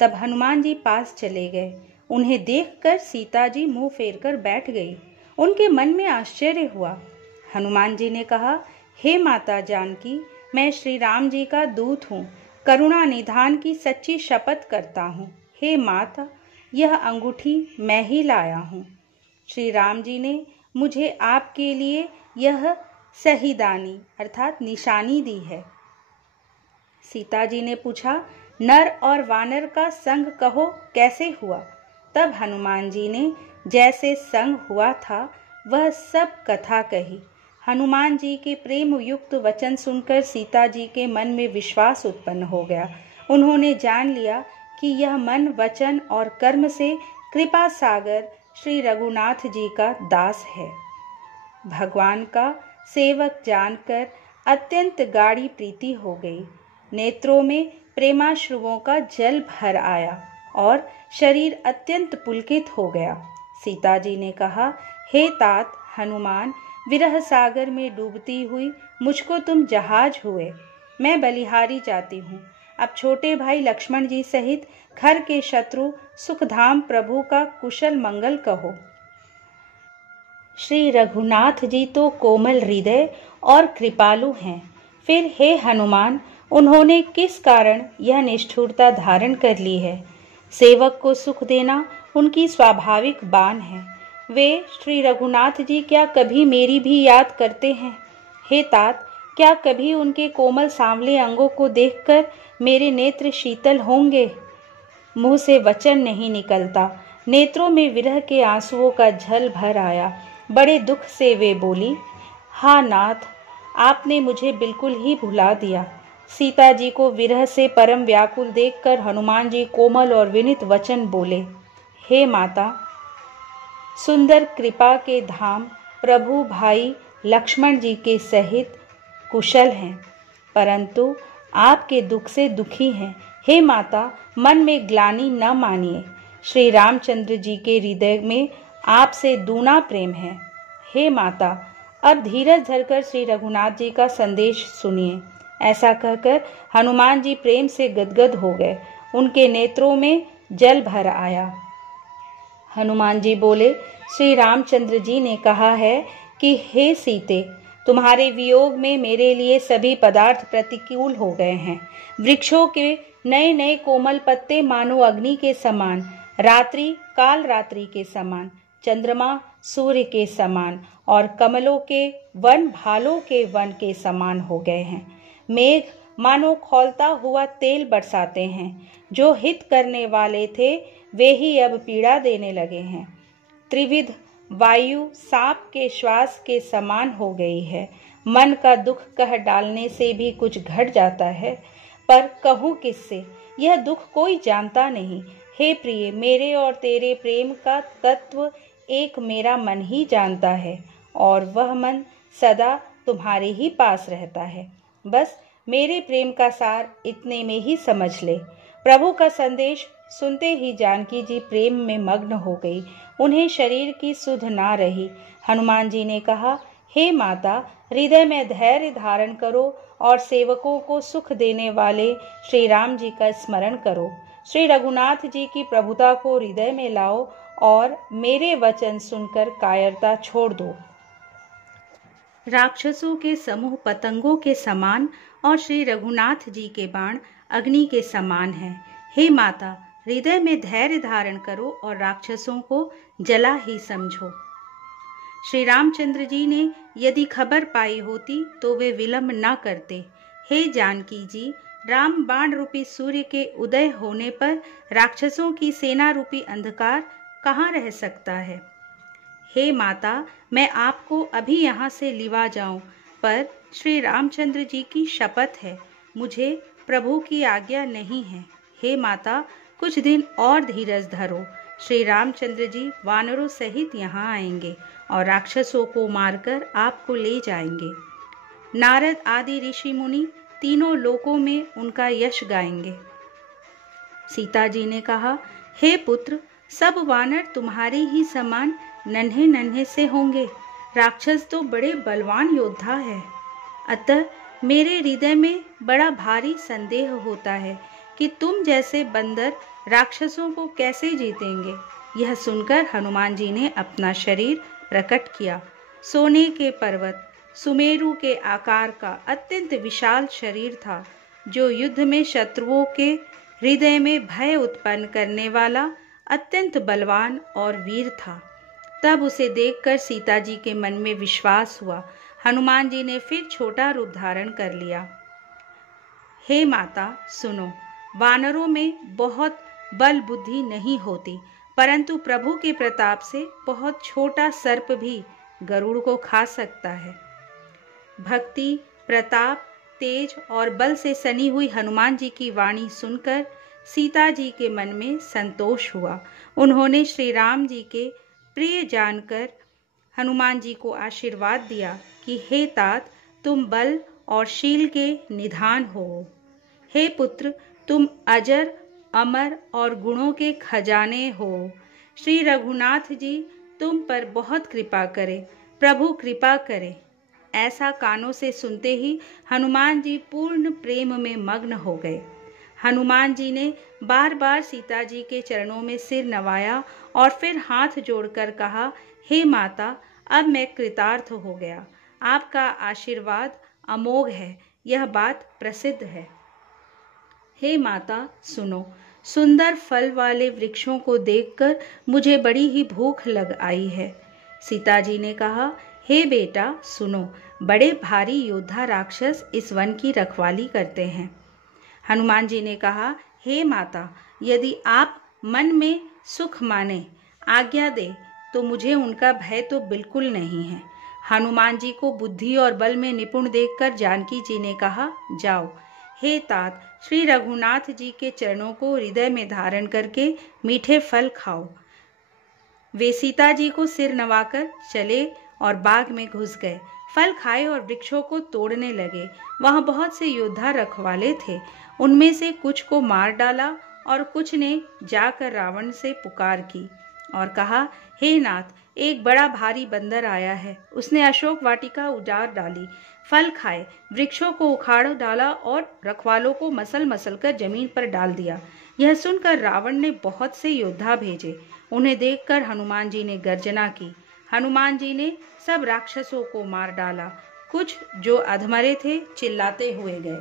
तब हनुमान जी पास चले गए। उन्हें देखकर सीता जी मुंह फेरकर बैठ गई। उनके मन में आश्चर्य हुआ। हनुमान जी ने कहा, हे माता जानकी, मैं श्री राम जी का दूत हूँ, करुणा निधान की सच्ची शपथ करता हूँ। हे माता, यह अंगूठी मैं ही लाया हूँ। श्री राम जी ने मुझे आपके लिए यह सहीदानी अर्थात निशानी दी है। सीता जी ने पूछा, नर और वानर का संग कहो कैसे हुआ। तब हनुमान जी ने जैसे संग हुआ था वह सब कथा कही। हनुमान जी के प्रेम युक्त वचन सुनकर सीता जी के मन में विश्वास उत्पन्न हो गया। उन्होंने जान लिया कि यह मन, वचन और कर्म से कृपा सागर श्री रघुनाथ जी का दास है। भगवान का सेवक जानकर अत्यंत गाढ़ी प्रीति हो गई। नेत्रों में प्रेमाश्रुओं का जल भर आया और शरीर अत्यंत पुलकित हो गया। सीता जी ने कहा, हे तात हनुमान, विरह सागर में डूबती हुई मुझको तुम जहाज हुए। मैं बलिहारी जाती हूँ। अब छोटे भाई लक्ष्मण जी सहित घर के शत्रु सुखधाम प्रभु का कुशल मंगल कहो। श्री रघुनाथ जी तो कोमल हृदय और कृपालु हैं, फिर हे हनुमान, उन्होंने किस कारण यह निष्ठुरता धारण कर ली है? सेवक को सुख देना उनकी स्वाभाविक बान है। वे श्री रघुनाथ जी क्या कभी मेरी भी याद करते हैं? हे तात, क्या कभी उनके कोमल सांवले अंगों को देखकर मेरे नेत्र शीतल होंगे? मुंह से वचन नहीं निकलता, नेत्रों में विरह के आंसुओं का झल भर आया। बड़े दुख से वे बोली, हाँ नाथ, आपने मुझे बिल्कुल ही भुला दिया। सीता जी को विरह से परम व्याकुल देखकर हनुमान जी कोमल और विनीत वचन बोले, हे माता, सुंदर कृपा के धाम प्रभु भाई लक्ष्मण जी के सहित कुशल हैं, परंतु आपके दुख से दुखी हैं। हे माता, मन में ग्लानि न मानिए। श्री रामचंद्र जी के हृदय में आपसे दूना प्रेम है। हे माता, अब धीरज धरकर श्री रघुनाथ जी का संदेश सुनिए। ऐसा कहकर हनुमान जी प्रेम से गदगद हो गए। उनके नेत्रों में जल भर आया। हनुमान जी बोले, श्री रामचंद्र जी ने कहा है कि हे सीते, तुम्हारे वियोग में मेरे लिए सभी पदार्थ प्रतिकूल हो गए हैं। वृक्षों के नए नए कोमल पत्ते मानो अग्नि के समान, रात्रि काल रात्रि के समान, चंद्रमा सूर्य के समान और कमलों के वन भालों के वन के समान हो गए हैं। मेघ मानो खौलता हुआ तेल बरसाते हैं। जो हित करने वाले थे वे ही अब पीड़ा देने लगे हैं। त्रिविध वायु सांप के श्वास के समान हो गई है। मन का दुख कह डालने से भी कुछ घट जाता है, पर कहूँ किससे? यह दुख कोई जानता नहीं। हे प्रिय, मेरे और तेरे प्रेम का तत्व एक मेरा मन ही जानता है और वह मन सदा तुम्हारे ही पास रहता है। बस मेरे प्रेम का सार इतने में ही समझ ले। प्रभु का संदेश सुनते ही जानकी जी प्रेम में मग्न हो गई। उन्हें शरीर की सुध ना रही। हनुमान जी ने कहा, हे माता, हृदय में धैर्य धारण करो और सेवकों को सुख देने वाले श्री राम जी का स्मरण करो। श्री रघुनाथ जी की प्रभुता को हृदय में लाओ और मेरे वचन सुनकर कायरता छोड़ दो। राक्षसों के समूह पतंगों के समान और श्री रघुनाथ जी के बाण अग्नि के समान हैं। हे माता, हृदय में धैर्य धारण करो और राक्षसों को जला ही समझो। श्री रामचंद्र जी ने यदि खबर पाई होती तो वे विलंब न करते। हे जानकी जी, राम बाण रूपी सूर्य के उदय होने पर राक्षसों की सेना रूपी अंधकार कहाँ रह सकता है? हे माता, मैं आपको अभी यहाँ से लिवा जाऊं, पर श्री रामचंद्र जी की शपथ है, मुझे प्रभु की आज्ञा नहीं है। हे माता, कुछ दिन और धीरज धरो। श्री रामचंद्र जी वानरों सहित यहाँ आएंगे और राक्षसों को मारकर आपको ले जाएंगे। नारद आदि ऋषि मुनि तीनों लोकों में उनका यश गाएंगे। सीता जी ने कहा, हे पुत्र, सब वानर तुम्हारे ही समान नन्हे नन्हे से होंगे। राक्षस तो बड़े बलवान योद्धा है। अतः मेरे हृदय में बड़ा भारी संदेह होता है कि तुम जैसे बंदर राक्षसों को कैसे जीतेंगे। यह सुनकर हनुमान जी ने अपना शरीर प्रकट किया। सोने के पर्वत सुमेरु के आकार का अत्यंत विशाल शरीर था, जो युद्ध में शत्रुओं के हृदय में भय उत्पन्न करने वाला अत्यंत बलवान और वीर था। तब उसे देखकर सीता जी के मन में विश्वास हुआ। हनुमान जी ने फिर छोटा रूप धारण कर लिया। हे माता, सुनो, वानरों में बहुत बल बुद्धि नहीं होती, परंतु प्रभु के प्रताप से बहुत छोटा सर्प भी गरुड़ को खा सकता है। भक्ति, प्रताप, तेज और बल से सनी हुई हनुमान जी की वाणी सुनकर सीता जी के मन में संतोष हुआ। उन्होंने श्री राम जी के प्रिय जानकर हनुमान जी को आशीर्वाद दिया कि हे तात, तुम बल और शील के निधान हो। हे पुत्र, तुम अजर अमर और गुणों के खजाने हो। श्री रघुनाथ जी तुम पर बहुत कृपा करे, प्रभु कृपा करे। ऐसा कानों से सुनते ही हनुमान जी पूर्ण प्रेम में मग्न हो गए। हनुमान जी ने बार बार सीता जी के चरणों में सिर नवाया और फिर हाथ जोड़कर कहा, हे माता, अब मैं कृतार्थ हो गया। आपका आशीर्वाद अमोघ है, यह बात प्रसिद्ध है। हे माता सुनो, सुंदर फल वाले वृक्षों को देखकर मुझे बड़ी ही भूख लग आई है। सीता जी ने कहा, हे बेटा सुनो, बड़े भारी योद्धा राक्षस इस वन की रखवाली करते हैं। हनुमान जी ने कहा, हे माता, यदि आप मन में सुख माने आज्ञा दे तो मुझे उनका भय तो बिल्कुल नहीं है। हनुमान जी को बुद्धि और बल में निपुण देखकर जानकी जी ने कहा, जाओ, हे तात, श्री रघुनाथ जी के चरणों को हृदय में धारण करके मीठे फल खाओ। वे सीता जी को सिर नवाकर चले और बाग में घुस गए। फल खाए और वृक्षों को तोड़ने लगे। वहां बहुत से योद्धा रखवाले थे। उनमें से कुछ को मार डाला और कुछ ने जाकर रावण से पुकार की और कहा, हे नाथ, एक बड़ा भारी बंदर आया है। उसने अशोक वाटिका उजाड़ डाली, फल खाए, वृक्षों को उखाड़ डाला और रखवालों को मसल मसल कर जमीन पर डाल दिया। यह सुनकर रावण ने बहुत से योद्धा भेजे। उन्हें देखकर हनुमान जी ने गर्जना की। हनुमान जी ने सब राक्षसों को मार डाला। कुछ जो अधमरे थे चिल्लाते हुए गए।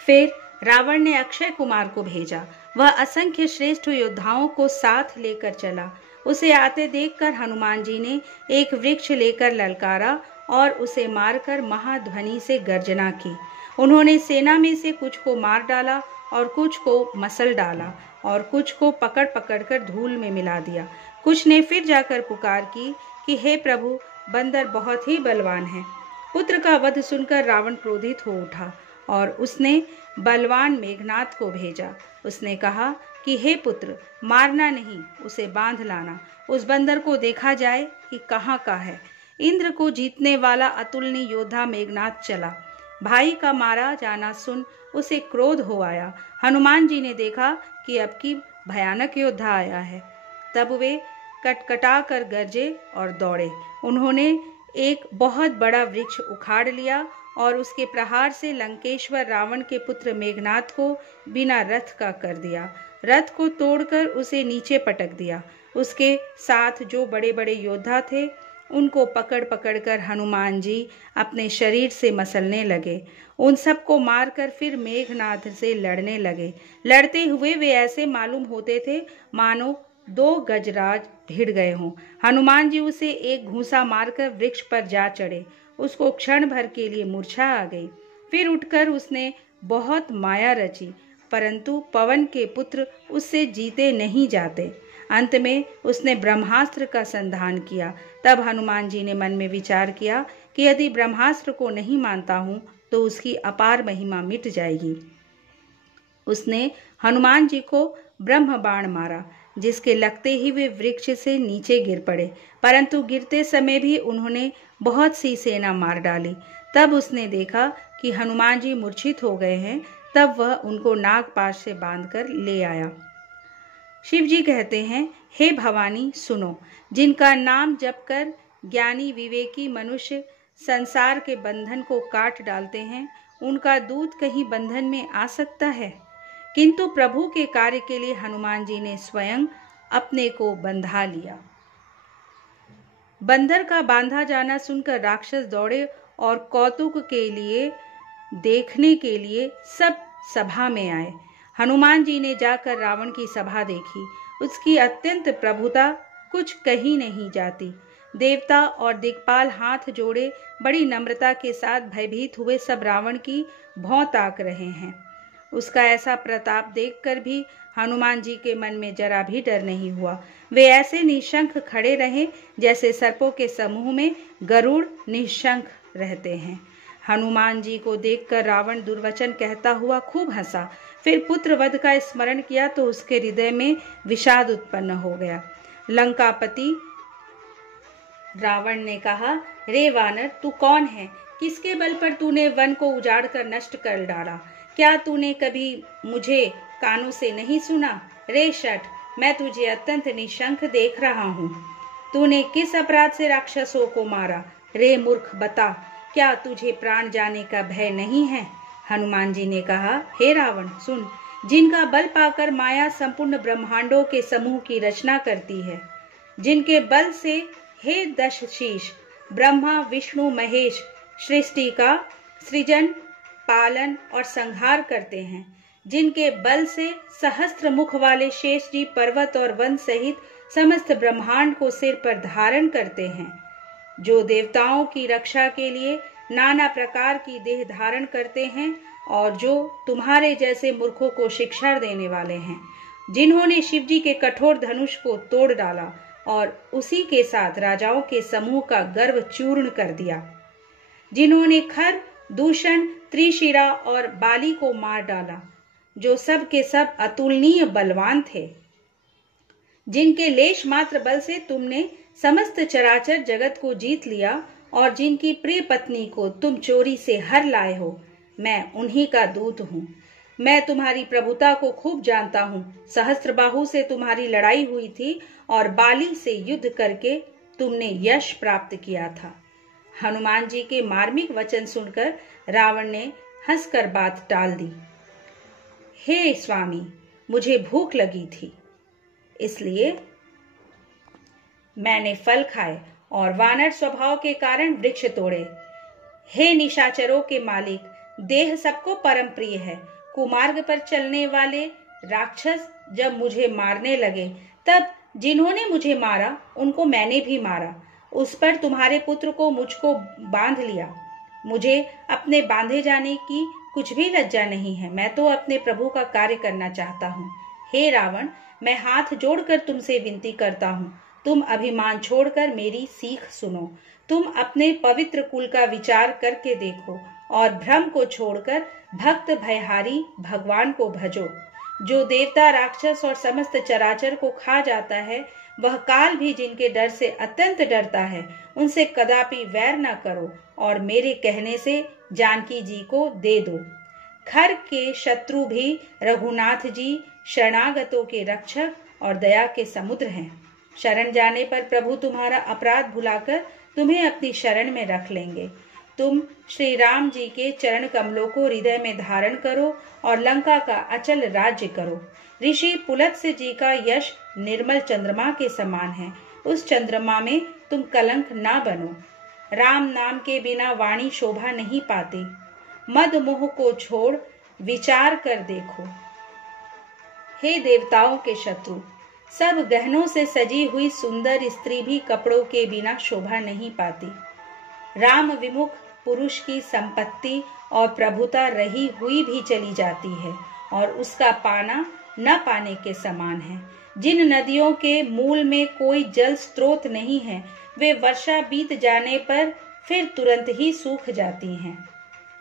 फिर रावण ने अक्षय कुमार को भेजा। वह असंख्य श्रेष्ठ योद्धाओं को साथ लेकर चला। उसे आते देखकर हनुमान जी ने एक वृक्ष लेकर ललकारा और उसे मारकर महाध्वनि से गर्जना की। उन्होंने सेना में से कुछ को मार डाला और कुछ को मसल डाला और कुछ को पकड़ पकड़ कर धूल में मिला दिया। कुछ ने फिर जाकर पुकार की कि हे प्रभु, बंदर बहुत ही बलवान है। पुत्र का वध सुनकर रावण क्रोधित हो उठा और उसने बलवान मेघनाद को भेजा। उसने कहा कि हे पुत्र, मारना नहीं, उसे बांध लाना। उस बंदर को देखा जाए कि कहाँ का है। इंद्र को जीतने वाला अतुलनीय योद्धा मेघनाद चला। भाई का मारा जाना सुन उसे क्रोध हो आया। हनुमान जी ने देखा कि अब की भयानक योद्धा आया है। तब वे कटकटा कर गरजे और दौड़े। उन्होंने एक बहुत बड़ा वृक्ष उखाड़ लिया और उसके प्रहार से लंकेश्वर रावण के पुत्र मेघनाद को बिना रथ का कर दिया। रथ को तोड़कर उसे नीचे पटक दिया। उसके साथ जो बड़े बड़े योद्धा थे उनको पकड़ पकड़ कर हनुमान जी अपने शरीर से मसलने लगे। उन सबको मारकर फिर मेघनाद से लड़ने लगे। लड़ते हुए वे ऐसे मालूम होते थे मानो 2 गजराज भिड़ गए हों। हनुमान जी उसे एक घूंसा मारकर वृक्ष पर जा चढ़े। उसको क्षण भर के लिए मूर्छा आ गई। फिर उठकर उसने बहुत माया रची, परंतु पवन के पुत्र उससे जीते नहीं जाते। अंत में उसने ब्रह्मास्त्र का संधान किया। तब हनुमान जी ने मन में विचार किया कि यदि ब्रह्मास्त्र को नहीं मानता हूँ तो उसकी अपार महिमा मिट जाएगी। उसने हनुमान जी को ब्रह्म बाण मारा, जिसके लगते ही वे वृक्ष से नीचे गिर पड़े, परंतु गिरते समय भी उन्होंने बहुत सी सेना मार डाली। तब उसने देखा कि हनुमान जी मूर्छित हो गए हैं। तब वह उनको नागपाश से बांधकर ले आया। शिव जी कहते हैं, हे भवानी सुनो, जिनका नाम जप कर ज्ञानी विवेकी मनुष्य संसार के बंधन को काट डालते हैं, उनका दूत कहीं बंधन में आ सकता है। किंतु प्रभु के कार्य के लिए हनुमान जी ने स्वयं अपने को बंधा लिया। बंदर का बांधा जाना सुनकर राक्षस दौड़े और कौतुक के लिए देखने के लिए सब सभा में आए। हनुमान जी ने जाकर रावण की सभा देखी। उसकी अत्यंत प्रभुता कुछ कही नहीं जाती। देवता और दिक्पाल हाथ जोड़े बड़ी नम्रता के साथ भयभीत हुए सब रावण की भौं ताक रहे हैं। उसका ऐसा प्रताप देखकर भी हनुमान जी के मन में जरा भी डर नहीं हुआ। वे ऐसे निशंक खड़े रहे जैसे सर्पों के समूह में गरुड़ निशंक रहते हैं। हनुमान जी को देखकर रावण दुर्वचन कहता हुआ खूब हंसा। फिर पुत्र वध का स्मरण किया तो उसके हृदय में विषाद उत्पन्न हो गया। लंकापति रावण ने कहा, रे वानर, तू कौन है किसके बल पर तूने वन को उजाड़ कर नष्ट कर डाला? क्या तूने कभी मुझे कानों से नहीं सुना? रे शठ, मैं तुझे अत्यंत निशंक देख रहा हूँ। तूने किस अपराध से राक्षसों को मारा? रे मूर्ख, बता, क्या तुझे प्राण जाने का भय नहीं है? हनुमान जी ने कहा, हे रावण, सुन, जिनका बल पाकर माया संपूर्ण ब्रह्मांडों के समूह की रचना करती है, जिनके बल से हे दशशीष ब्रह्मा विष्णु महेश सृष्टि का सृजन, पालन और संहार करते हैं, जिनके बल से सहस्त्र मुख वाले शेष जी पर्वत और वन सहित समस्त ब्रह्मांड को सिर पर धारण करते हैं, जो देवताओं की रक्षा के लिए नाना प्रकार की देह धारण करते हैं और जो तुम्हारे जैसे मूर्खों को शिक्षा देने वाले हैं, जिन्होंने शिवजी के कठोर धनुष को तोड़ डाला और उसी के साथ राजाओं के समूह का गर्व चूर्ण कर दिया, जिन्होंने खर, दूषण, त्रिशिरा और बाली को मार डाला, जो सब के सब अतुलनीय बलवान थे, जिनके लेश मात्र बल से तुमने समस्त चराचर जगत को जीत लिया और जिनकी प्रिय पत्नी को तुम चोरी से हर लाए हो, मैं उन्हीं का दूत हूँ। मैं तुम्हारी प्रभुता को खूब जानता हूँ। सहस्त्रबाहु से तुम्हारी लड़ाई हुई थी और बाली से युद्ध करके तुमने यश प्राप्त किया था। हनुमान जी के मार्मिक वचन सुनकर रावण ने हंसकर बात टाल दी। हे स्वामी, मुझे भूख लगी थी, इसलिए मैंने फल खाए और वानर स्वभाव के कारण वृक्ष तोड़े। हे निशाचरों के मालिक, देह सबको परम प्रिय है। कुमार्ग पर चलने वाले राक्षस जब मुझे मारने लगे, तब जिन्होंने मुझे मारा उनको मैंने भी मारा। उस पर तुम्हारे पुत्र को मुझको बांध लिया। मुझे अपने बांधे जाने की कुछ भी लज्जा नहीं है। मैं तो अपने प्रभु का कार्य करना चाहता हूँ। हे रावण, मैं हाथ जोड़कर तुमसे विनती करता हूँ, तुम अभिमान छोड़कर मेरी सीख सुनो। तुम अपने पवित्र कुल का विचार करके देखो और भ्रम को छोड़कर भक्त भयहारी भगवान को भजो। जो देवता, राक्षस और समस्त चराचर को खा जाता है, वह काल भी जिनके डर से अत्यंत डरता है, उनसे कदापि वैर न करो और मेरे कहने से जानकी जी को दे दो। खर के शत्रु भी रघुनाथ जी शरणागतों के रक्षक और दया के समुद्र हैं। शरण जाने पर प्रभु तुम्हारा अपराध भुलाकर तुम्हें अपनी शरण में रख लेंगे। तुम श्री राम जी के चरण कमलों को हृदय में धारण करो और लंका का अचल राज्य करो। ऋषि पुलत्स्य जी का यश निर्मल चंद्रमा के समान है। उस चंद्रमा में तुम कलंक ना बनो। राम नाम के बिना वाणी शोभा नहीं पाती। मद मोह को छोड़ विचार कर देखो। हे देवताओं के शत्रु, सब गहनों से सजी हुई सुंदर स्त्री भी कपड़ों के बिना शोभा नहीं पाती। राम विमुख पुरुष की संपत्ति और प्रभुता रही हुई भी चली जाती है और उसका पाना न पाने के समान है। जिन नदियों के मूल में कोई जल स्रोत नहीं है, वे वर्षा बीत जाने पर फिर तुरंत ही सूख जाती हैं।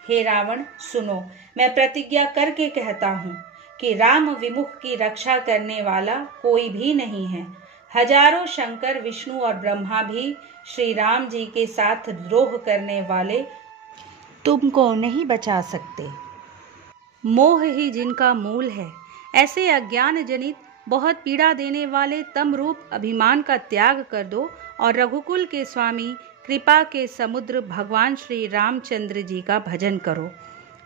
हे रावण, सुनो, मैं प्रतिज्ञा करके कहता हूँ कि राम विमुख की रक्षा करने वाला कोई भी नहीं है। हजारों शंकर, विष्णु और ब्रह्मा भी श्री राम जी के साथ द्रोह करने वाले तुमको नहीं बचा सकते। मोह ही जिनका मूल है, ऐसे अज्ञान जनित बहुत पीड़ा देने वाले तम रूप अभिमान का त्याग कर दो और रघुकुल के स्वामी, कृपा के समुद्र भगवान श्री रामचंद्र जी का भजन करो।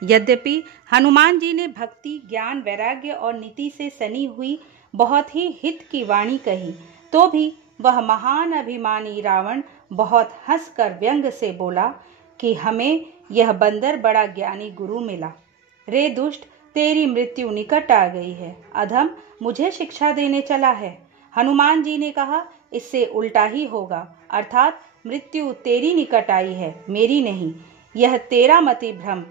यद्यपि हनुमान जी ने भक्ति, ज्ञान, वैराग्य और नीति से सनी हुई बहुत ही हित की वाणी कही, तो भी वह महान अभिमानी रावण बहुत हंसकर व्यंग से बोला कि हमें यह बंदर बड़ा ज्ञानी गुरु मिला। रे दुष्ट, तेरी मृत्यु निकट आ गई है। अधम, मुझे शिक्षा देने चला है। हनुमान जी ने कहा, इससे उल्टा ही होगा, अर्थात मृत्यु तेरी निकट आई है, मेरी नहीं। यह तेरा मति भ्रम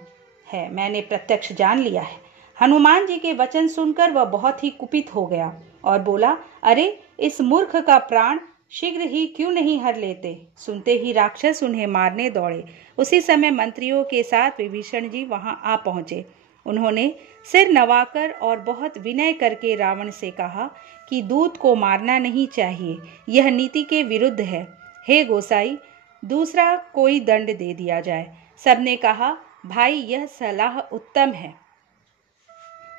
है, मैंने प्रत्यक्ष जान लिया है। हनुमान जी के वचन सुनकर वह बहुत ही कुपित हो गया और बोला, अरे, इस मूर्ख का प्राण शीघ्र ही क्यों नहीं हर लेते। सुनते ही राक्षस उन्हें मारने दौड़े। उसी समय मंत्रियों के साथ विभीषण जी वहां आ पहुंचे। उन्होंने सिर नवाकर और बहुत विनय करके रावण से कहा कि दूत को मारना नहीं चाहिए, यह नीति के विरुद्ध है। हे गोसाई, दूसरा कोई दंड दे दिया जाए। सबने कहा, भाई यह सलाह उत्तम है।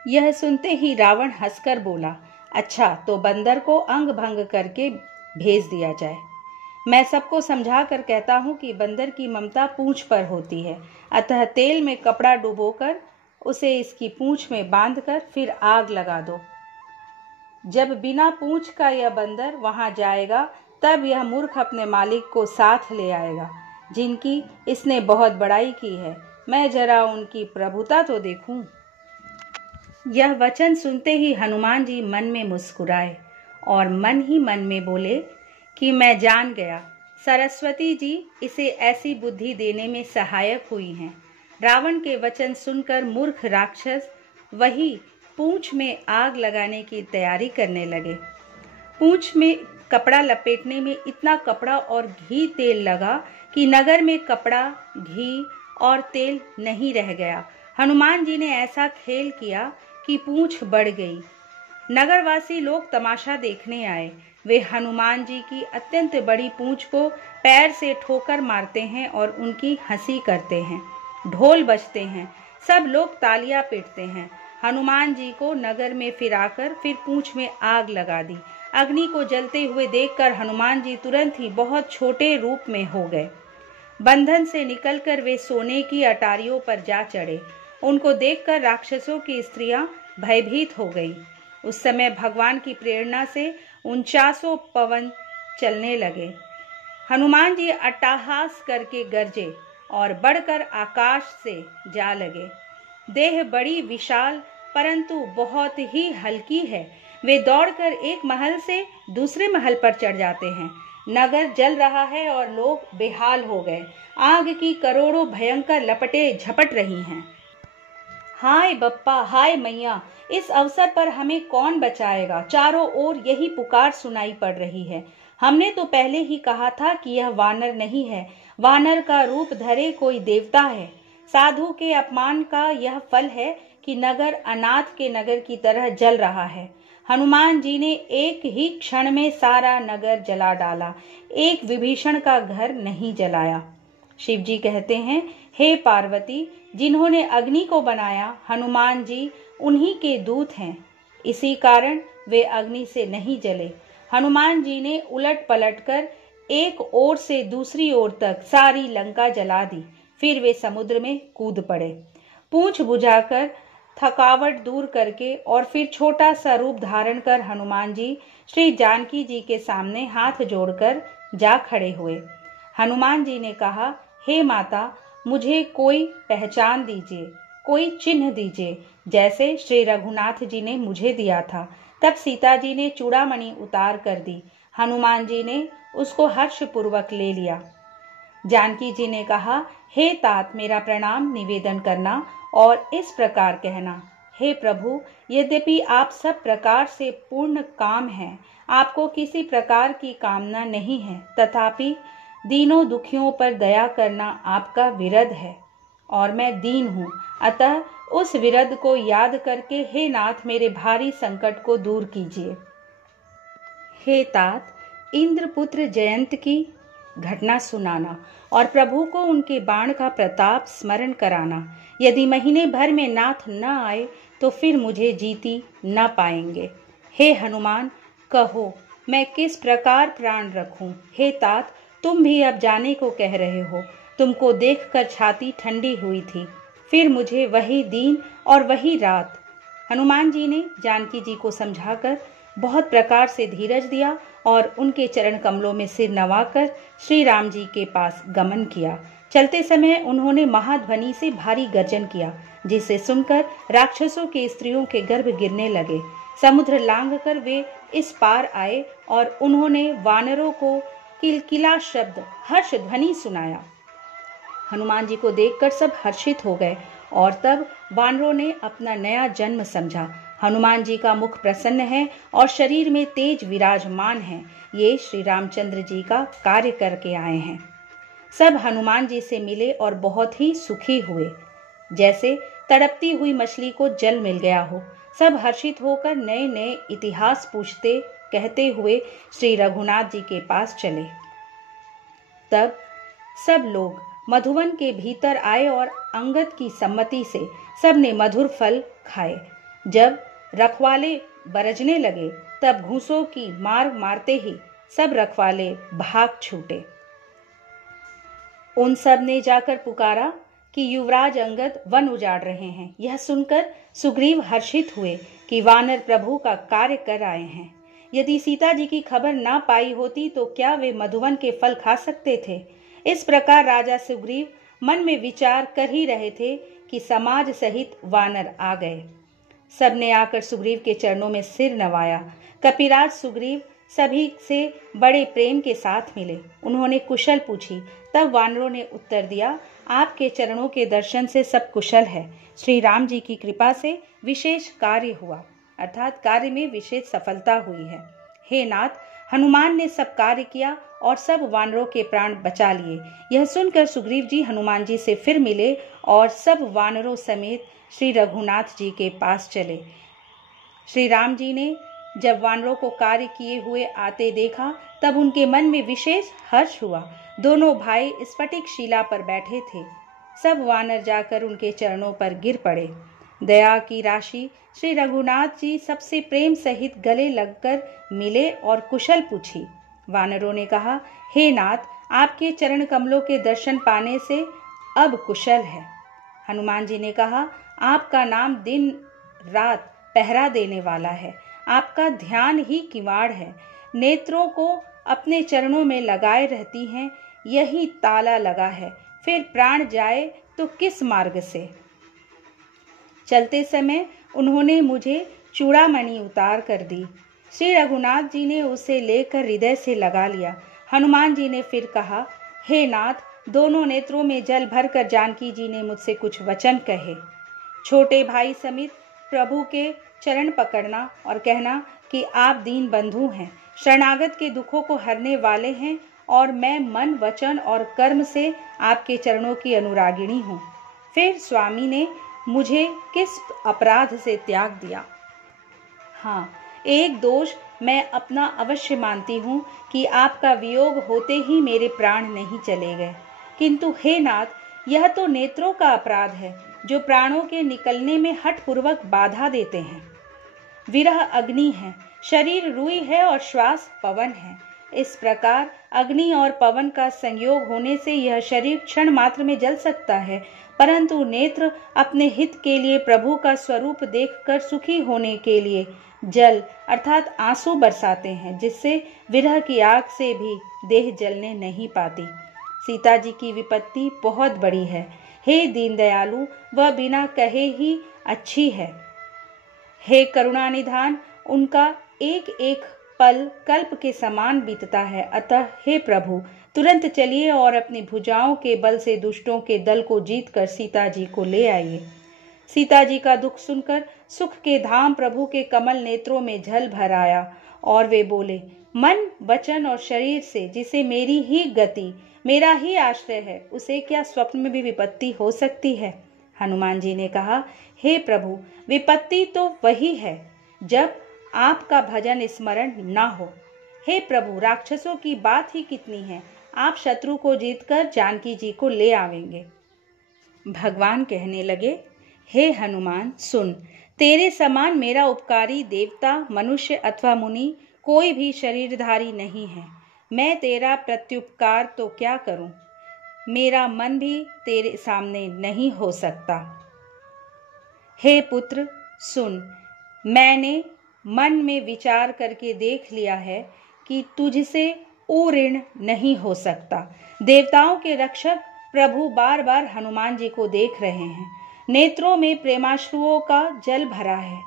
यह सुनते ही रावण हंसकर बोला, अच्छा तो बंदर को अंग भंग करके भेज दिया जाए। मैं सबको समझा कर कहता हूँ कि बंदर की ममता पूंछ पर होती है, अतः तेल में कपड़ा डुबोकर उसे इसकी पूंछ में बांधकर फिर आग लगा दो। जब बिना पूंछ का यह बंदर वहां जाएगा तब यह मूर्ख अपने मालिक को साथ ले आएगा, जिनकी इसने बहुत बड़ाई की है। मैं जरा उनकी प्रभुता तो देखूं। यह वचन सुनते ही हनुमान जी मन में मुस्कुराए और मन ही मन में बोले कि मैं जान गया, सरस्वती जी इसे ऐसी बुद्धि देने में सहायक हुई हैं। रावण के वचन सुनकर मूर्ख राक्षस वही पूंछ में आग लगाने की तैयारी करने लगे। पूंछ में कपड़ा लपेटने में इतना कपड़ा और घी तेल लगा कि नगर में कपड़ा, घी और तेल नहीं रह गया। हनुमान जी ने ऐसा खेल किया कि पूंछ बढ़ गई। नगरवासी लोग तमाशा देखने आए। वे हनुमान जी की अत्यंत बड़ी पूंछ को पैर से ठोकर मारते हैं और उनकी हंसी करते हैं। ढोल बजते हैं, सब लोग तालियां पीटते हैं। हनुमान जी को नगर में फिराकर फिर पूंछ में आग लगा दी। अग्नि को जलते हुए देखकर हनुमान जी तुरंत ही बहुत छोटे रूप में हो गए। बंधन से निकलकर वे सोने की अटारियों पर जा चढ़े। उनको देखकर राक्षसों की स्त्रियां भयभीत हो गई। उस समय भगवान की प्रेरणा से 49 पवन चलने लगे। हनुमान जी अट्टहास करके गरजे और बढ़कर आकाश से जा लगे। देह बड़ी विशाल परंतु बहुत ही हल्की है। वे दौड़कर एक महल से दूसरे महल पर चढ़ जाते हैं। नगर जल रहा है और लोग बेहाल हो गए। आग की करोड़ों भयंकर लपटें झपट रही हैं। हाय बप्पा, हाय मैया, इस अवसर पर हमें कौन बचाएगा? चारों ओर यही पुकार सुनाई पड़ रही है। हमने तो पहले ही कहा था कि यह वानर नहीं है, वानर का रूप धरे कोई देवता है। साधु के अपमान का यह फल है कि नगर अनाथ के नगर की तरह जल रहा है। हनुमान जी ने एक ही क्षण में सारा नगर जला डाला, एक विभीषण का घर नहीं जलाया। शिव जी कहते हैं, हे पार्वती, जिन्होंने अग्नि को बनाया हनुमान जी उन्हीं के दूत हैं, इसी कारण वे अग्नि से नहीं जले। हनुमान जी ने उलट पलट कर एक ओर से दूसरी ओर तक सारी लंका जला दी। फिर वे समुद्र में कूद पड़े। पूंछ बुझाकर थकावट दूर करके और फिर छोटा सा रूप धारण कर हनुमान जी श्री जानकी जी के सामने हाथ जोड़कर जा खड़े हुए। हनुमान जी ने कहा, हे माता, मुझे कोई पहचान दीजिए, कोई चिन्ह दीजिए, जैसे श्री रघुनाथ जी ने मुझे दिया था। तब सीता जी ने चूड़ामणि उतार कर दी। हनुमान जी ने उसको हर्षपूर्वक ले लिया। जानकी जी ने कहा, हे तात, मेरा प्रणाम निवेदन करना और इस प्रकार कहना, हे प्रभु, यद्यपि आप सब प्रकार से पूर्ण काम हैं, आपको किसी प्रकार की कामना नहीं है, तथापि दीनों दुखियों पर दया करना आपका विरध है और मैं दीन हूँ। अतः उस विरध को याद करके हे नाथ मेरे भारी संकट को दूर कीजिए। हे तात, इंद्रपुत्र जयंत की घटना सुनाना और प्रभु को उनके बाण का प्रताप स्मरण कराना। यदि महीने भर में नाथ न आए तो फिर मुझे जीती न पाएंगे। हे हनुमान, कहो मैं किस प्रकार प्राण रखूं? हे तात, तुम भी अब जाने को कह रहे हो। तुमको देखकर छाती ठंडी हुई थी। फिर मुझे वही दिन और वही रात। हनुमान जी ने जानकी जी को समझाकर बहुत प्रकार से धीरज दिया और उनके चरण कमलों में सिर नवाकर श्री राम जी के पास गमन किया। चलते समय उन्होंने महाध्वनि से भारी गर्जन किया, जिसे सुनकर राक्षसों के स्त्रियों के गर्भ गिरने लगे। समुद्र लांघकर वे इस पार आए और उन्होंने वानरों को किलकिला शब्द हर्ष ध्वनि सुनाया। हनुमान जी को देखकर सब हर्षित हो गए और तब वानरों ने अपना नया जन्म समझा। हनुमान जी का मुख प्रसन्न है और शरीर में तेज विराजमान है। ये श्री रामचंद्र जी का कार्य करके आए हैं। सब हनुमान जी से मिले और बहुत ही सुखी हुए, जैसे तड़पती हुई मछली को जल मिल गया हो। सब हर्षित होकर नए नए इतिहास पूछते कहते हुए श्री रघुनाथ जी के पास चले। तब सब लोग मधुवन के भीतर आए और अंगद की सम्मति से सबने मधुर फल खाए। जब रखवाले बरजने लगे तब घूंसों की मार मारते ही सब रखवाले भाग छूटे। उन सब ने जाकर पुकारा कि युवराज अंगद वन उजाड़ रहे हैं। यह सुनकर सुग्रीव हर्षित हुए कि वानर प्रभु का कार्य कर आए हैं। यदि सीता जी की खबर ना पाई होती तो क्या वे मधुवन के फल खा सकते थे। इस प्रकार राजा सुग्रीव मन में विचार कर ही रहे थे कि समाज सहित वानर आ गए। सबने आकर सुग्रीव के चरणों में सिर नवाया। कपिराज सुग्रीव सभी से बड़े प्रेम के साथ मिले। उन्होंने कुशल पूछी। तब वानरों ने उत्तर दिया, आपके चरणों के दर्शन से सब कुशल है। श्री राम जी की कृपा से विशेष कार्य हुआ, अर्थात कार्य में विशेष सफलता हुई है। हे नाथ, हनुमान ने सब कार्य किया और सब वानरों के प्राण बचा लिए। यह सुनकर सुग्रीव जी हनुमान जी से फिर मिले और सब वानरों समेत श्री रघुनाथ जी के पास चले। श्री राम जी ने जब वानरों को कार्य किए हुए आते देखा तब उनके मन में विशेष हर्ष हुआ। दोनों भाई स्फटिक शिला पर बैठे थे। सब वानर जाकर उनके चरणों पर गिर पड़े। दया की राशि श्री रघुनाथ जी सबसे प्रेम सहित गले लगकर मिले और कुशल पूछी। वानरों ने कहा, हे नाथ, आपके चरण कमलों के दर्शन पाने से अब कुशल है। हनुमान जी ने कहा, आपका नाम दिन रात पहरा देने वाला है। आपका ध्यान ही किवाड़ है। नेत्रों को अपने चरणों में लगाए रहती हैं, यही ताला लगा है। फिर प्राण जाए तो किस मार्ग से। चलते समय उन्होंने मुझे चूड़ामणि उतार कर दी। श्री रघुनाथ जी ने उसे लेकर हृदय से लगा लिया। हनुमान जी ने फिर कहा, हे नाथ, दोनों नेत्रों में जल भरकर जानकी जी ने मुझसे कुछ वचन कहे। छोटे भाई समेत प्रभु के चरण पकड़ना और कहना कि आप दीन बंधु हैं, शरणागत के दुखों को हरने वाले हैं और मैं मन, वचन और कर्म से आपके चरणों की अनुरागिणी हूँ। फिर स्वामी ने मुझे किस अपराध से त्याग दिया। हाँ, एक दोष मैं अपना अवश्य मानती हूँ कि आपका वियोग होते ही मेरे प्राण नहीं चले गए। किंतु हे नाथ, यह तो नेत्रों का अपराध है जो प्राणों के निकलने में हठपूर्वक बाधा देते हैं। विरह अग्नि है, शरीर रुई है और श्वास पवन है। इस प्रकार अग्नि और पवन का संयोग होने से यह शरीर क्षण मात्र में जल सकता है, परंतु नेत्र अपने हित के लिए प्रभु का स्वरूप देखकर सुखी होने के लिए जल अर्थात आंसू बरसाते हैं, जिससे विरह की आग से भी देह जलने नहीं पाती। सीता जी की विपत्ति बहुत बड़ी है। हे दीनदयालु, वह बिना कहे ही अच्छी है। हे करुणा निधान, उनका एक एक पल कल्प के समान बीतता है। अतः हे प्रभु, तुरंत चलिए और अपनी भुजाओं के बल से दुष्टों के दल को जीतकर सीता जी को ले आइए। सीता जी का दुख सुनकर सुख के धाम प्रभु के कमल नेत्रों में जल भर आया और वे बोले, मन, वचन और शरीर से जिसे मेरी ही गति, मेरा ही आश्रय है, उसे क्या स्वप्न में भी विपत्ति हो सकती है। हनुमान जी ने कहा, हे प्रभु, विपत्ति तो वही है जब आपका भजन स्मरण ना हो। हे प्रभु, राक्षसों की बात ही कितनी है, आप शत्रु को जीतकर जानकी जी को ले आवेंगे। भगवान कहने लगे, हे हनुमान, सुन, तेरे समान मेरा उपकारी देवता, मनुष्य अथवा मुनि कोई भी शरीरधारी नहीं है। मैं तेरा प्रत्युपकार तो क्या करूं, मेरा मन भी तेरे सामने नहीं हो सकता। हे पुत्र, सुन, मैंने मन में विचार करके देख लिया है कि तुझसे ऋण नहीं हो सकता। देवताओं के रक्षक प्रभु बार बार हनुमान जी को देख रहे हैं। नेत्रों में प्रेमाश्रुओं का जल भरा है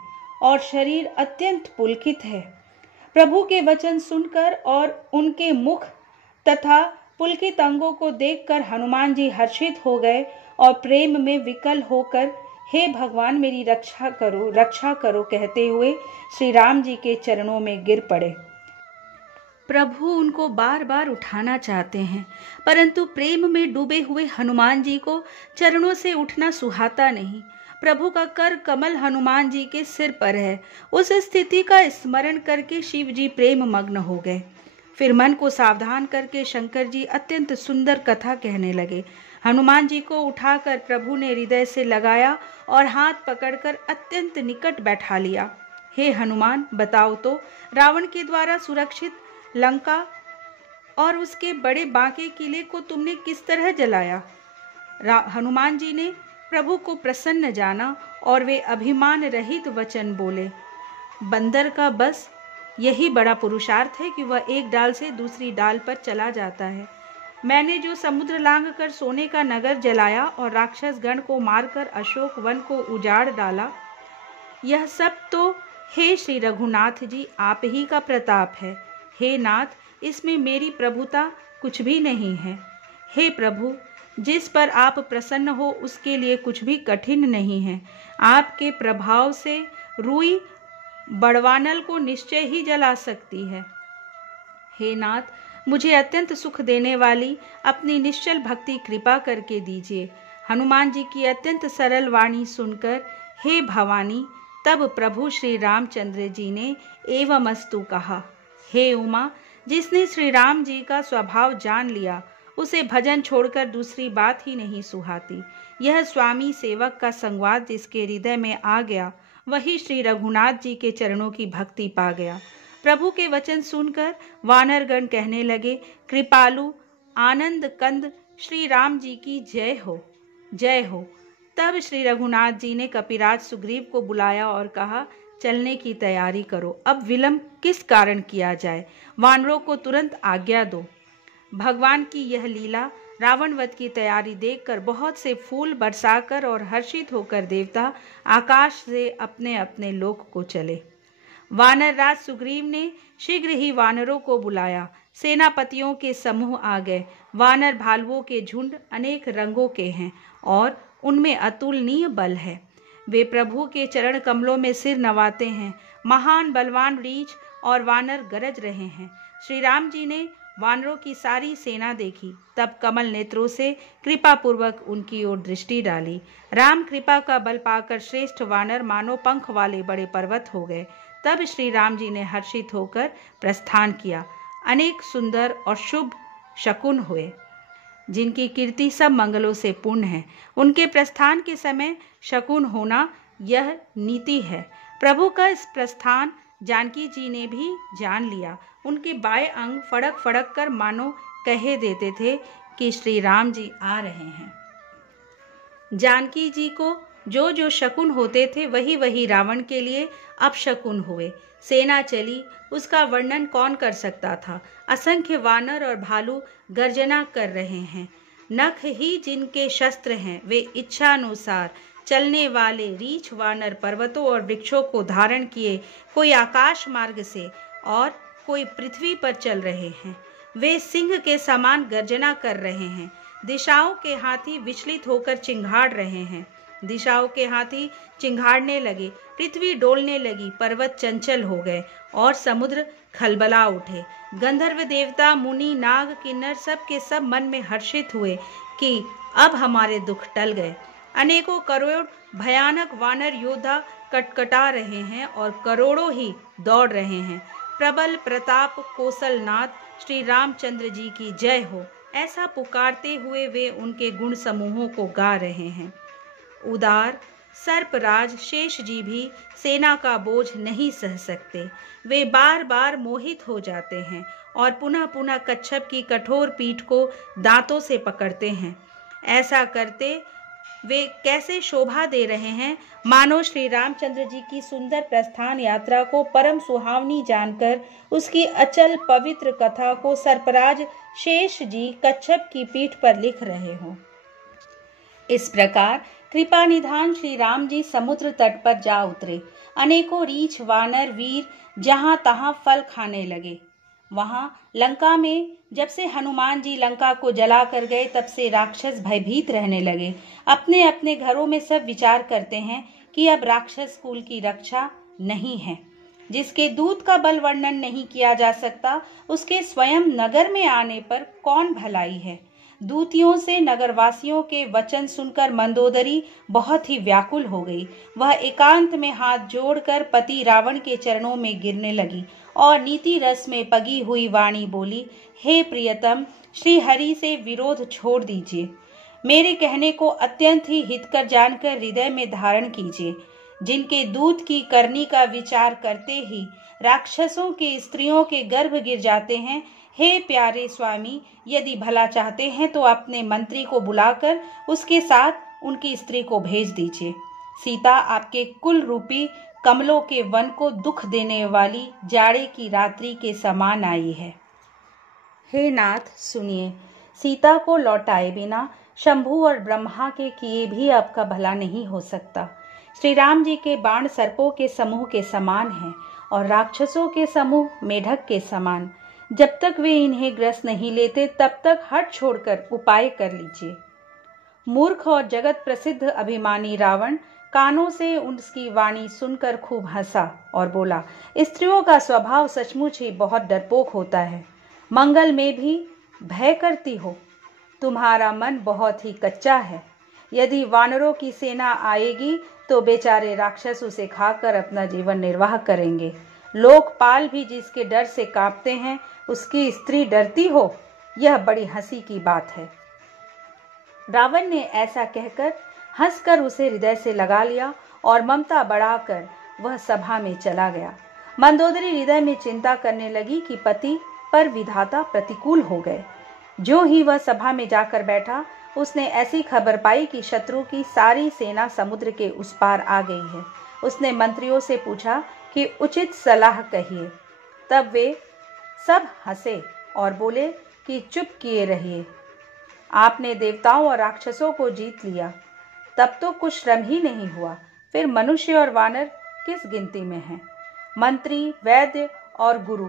और शरीर अत्यंत पुलकित है। प्रभु के वचन सुनकर और उनके मुख तथा पुलकित अंगों को देखकर हनुमान जी हर्षित हो गए और प्रेम में विकल होकर, हे भगवान, मेरी रक्षा करो कहते हुए श्री राम जी के चरणों में गिर पड़े। प्रभु उनको बार बार उठाना चाहते हैं, परंतु प्रेम में डूबे हुए हनुमान जी को चरणों से उठना सुहाता नहीं। प्रभु का कर कमल हनुमान जी के सिर पर है। उस स्थिति का स्मरण करके शिव जी प्रेम मग्न हो गए। फिर मन को सावधान करके शंकर जी अत्यंत सुंदर कथा कहने लगे। हनुमान जी को उठाकर प्रभु ने हृदय से लगाया और हाथ पकड़कर अत्यंत निकट बैठा लिया। हे हनुमान, बताओ तो, रावण के द्वारा सुरक्षित लंका और उसके बड़े बांके किले को तुमने किस तरह जलाया? हनुमान जी ने प्रभु को प्रसन्न जाना और वे अभिमान रहित वचन बोले, बंदर का बस यही बड़ा पुरुषार्थ है कि वह एक डाल से दूसरी डाल पर चला जाता है। मैंने जो समुद्र लांघ कर सोने का नगर जलाया और राक्षस गण को मारकर अशोक वन को उजाड़ डाला, यह सब तो हे श्री रघुनाथ जी आप ही का प्रताप है। हे नाथ, इसमें मेरी प्रभुता कुछ भी नहीं है। हे प्रभु, जिस पर आप प्रसन्न हो उसके लिए कुछ भी कठिन नहीं है। आपके प्रभाव से रुई बड़वानल को निश्चय ही जला सकती है। हे नाथ, मुझे अत्यंत सुख देने वाली अपनी निश्चल भक्ति कृपा करके दीजिए। हनुमान जी की अत्यंत सरल वाणी सुनकर हे भवानी, तब प्रभु श्री रामचंद्र जी ने एवमस्तु कहा। हे उमा, जिसने श्री राम जी का स्वभाव जान लिया उसे भजन छोड़कर दूसरी बात ही नहीं सुहाती। यह स्वामी सेवक का संवाद जिसके हृदय में आ गया वही श्री रघुनाथ जी के चरणों की भक्ति पा गया। प्रभु के वचन सुनकर वानरगण कहने लगे, कृपालु आनंद कंद श्री राम जी की जय हो, जय हो। तब श्री रघुनाथ जी ने कपिराज सुग्रीव को बुलाया और कहा, चलने की तैयारी करो। अब विलंब किस कारण किया जाए? वानरों को तुरंत आज्ञा दो। भगवान की यह लीला रावण वध की तैयारी देखकर बहुत से फूल बरसाकर और हर्षित होकर देवता आकाश से अपने अपने लोक को चले। वानर राज सुग्रीव ने शीघ्र ही वानरों को बुलाया। सेनापतियों के समूह आ गए। वानर भालुओं के झुंड अनेक रंगों के हैं और उनमें अतुलनीय बल है। वे प्रभु के चरण कमलों में सिर नवाते हैं। महान बलवान रीछ और वानर गरज रहे हैं। श्री राम जी ने वानरों की सारी सेना देखी, तब कमल नेत्रों से कृपा पूर्वक उनकी ओर दृष्टि डाली। राम कृपा का बल पाकर श्रेष्ठ वानर मानो पंख वाले बड़े पर्वत हो गए। तब श्री राम जी ने हर्षित होकर प्रस्थान किया। अनेक सुंदर और शुभ शकुन हुए, जिनकी कीर्ति सब मंगलों से पूर्ण है। उनके प्रस्थान के समय शकुन होना यह नीति है। प्रभु का इस प्रस्थान जानकी जी ने भी जान लिया। उनके बाएं अंग फड़क फड़क कर मानो कहे देते थे कि श्री राम जी आ रहे हैं। जानकी जी को जो जो शकुन होते थे वही वही रावण के लिए अपशकुन हुए। सेना चली, उसका वर्णन कौन कर सकता था। असंख्य वानर और भालू गर्जना कर रहे हैं। नख ही जिनके शस्त्र हैं, वे इच्छानुसार चलने वाले रीछ वानर पर्वतों और वृक्षों को धारण किए कोई आकाश मार्ग से और कोई पृथ्वी पर चल रहे हैं। वे सिंह के समान गर्जना कर रहे हैं। दिशाओं के हाथी विचलित होकर चिंघाड़ रहे हैं। दिशाओं के हाथी चिंघाड़ने लगे, पृथ्वी डोलने लगी, पर्वत चंचल हो गए और समुद्र खलबला उठे। गंधर्व देवता मुनि नाग किन्नर सब के सब मन में हर्षित हुए कि अब हमारे दुख टल गए। अनेकों करोड़ भयानक वानर योद्धा कटकटा रहे हैं और करोड़ों ही दौड़ रहे हैं। प्रबल प्रताप कौशलनाथ श्री रामचंद्र जी की जय हो, ऐसा पुकारते हुए वे उनके गुण समूहों को गा रहे हैं। उदार सर्पराज शेष जी भी सेना का बोझ नहीं सह सकते। वे बार बार मोहित हो जाते हैं और पुनः पुनः कच्छप की कठोर पीठ को दांतों से पकड़ते हैं। ऐसा करते वे कैसे शोभा दे रहे हैं, मानो श्री रामचंद्र जी की सुंदर प्रस्थान यात्रा को परम सुहावनी जानकर उसकी अचल पवित्र कथा को सर्पराज शेष जी कच्छप की पीठ पर लिख रहे हों। इस प्रकार कृपा निधान श्री राम जी समुद्र तट पर जा उतरे। अनेकों रीछ वानर वीर जहां तहां फल खाने लगे। वहां लंका में जब से हनुमान जी लंका को जला कर गए तब से राक्षस भयभीत रहने लगे। अपने अपने घरों में सब विचार करते हैं कि अब राक्षस कुल की रक्षा नहीं है। जिसके दूत का बल वर्णन नहीं किया जा सकता, उसके स्वयं नगर में आने पर कौन भलाई है। दूतियों से नगरवासियों के वचन सुनकर मंदोदरी बहुत ही व्याकुल हो गई। वह एकांत में हाथ जोड़कर पति रावण के चरणों में गिरने लगी और नीति रस में पगी हुई वाणी बोली, हे प्रियतम, श्री हरि से विरोध छोड़ दीजिए। मेरे कहने को अत्यंत ही हितकर जानकर हृदय में धारण कीजिए। जिनके दूध की करनी का विचार करते ही राक्षसों के स्त्रियों के गर्भ गिर जाते हैं, हे प्यारे स्वामी, यदि भला चाहते हैं तो अपने मंत्री को बुलाकर उसके साथ उनकी स्त्री को भेज दीजिए। सीता आपके कुल रूपी कमलों के वन को दुख देने वाली जाड़े की रात्रि के समान आई है। हे नाथ सुनिए, सीता को लौटाए बिना शंभु और ब्रह्मा के किए भी आपका भला नहीं हो सकता। श्री राम जी के बाण सर्पों के समूह के समान हैं और राक्षसों के समूह मेढक के समान। जब तक वे इन्हें ग्रस नहीं लेते तब तक हट छोड़कर उपाय कर लीजिए। मूर्ख और जगत प्रसिद्ध अभिमानी रावण कानों से उसकी वाणी सुनकर खूब हंसा और बोला, स्त्रियों का स्वभाव सचमुच ही बहुत डरपोक होता है। मंगल में भी भय करती हो। तुम्हारा मन बहुत ही कच्चा है। यदि वानरों की सेना आएगी तो बेचारे राक्षस उसे खाकर अपना जीवन निर्वाह करेंगे। लोकपाल भी जिसके डर से कांपते हैं, उसकी स्त्री डरती हो, यह बड़ी हंसी की बात है। रावण ने ऐसा कहकर हंसकर उसे हृदय से लगा लिया और ममता बढ़ाकर वह सभा में चला गया। मंदोदरी हृदय में चिंता करने लगी कि पति पर विधाता प्रतिकूल हो गए। जो ही वह सभा में जाकर बैठा, उसने ऐसी खबर पाई कि शत्रु की सारी सेना समुद्र के उस पार आ गई है। उसने मंत्रियों से पूछा कि उचित सलाह कहिए। तब वे सब हंसे और बोले कि चुप किए रहिए, आपने देवताओं और राक्षसों को जीत लिया, तब तो कुछ श्रम ही नहीं हुआ, फिर मनुष्य और वानर किस गिनती में हैं? मंत्री, वैद्य और गुरु,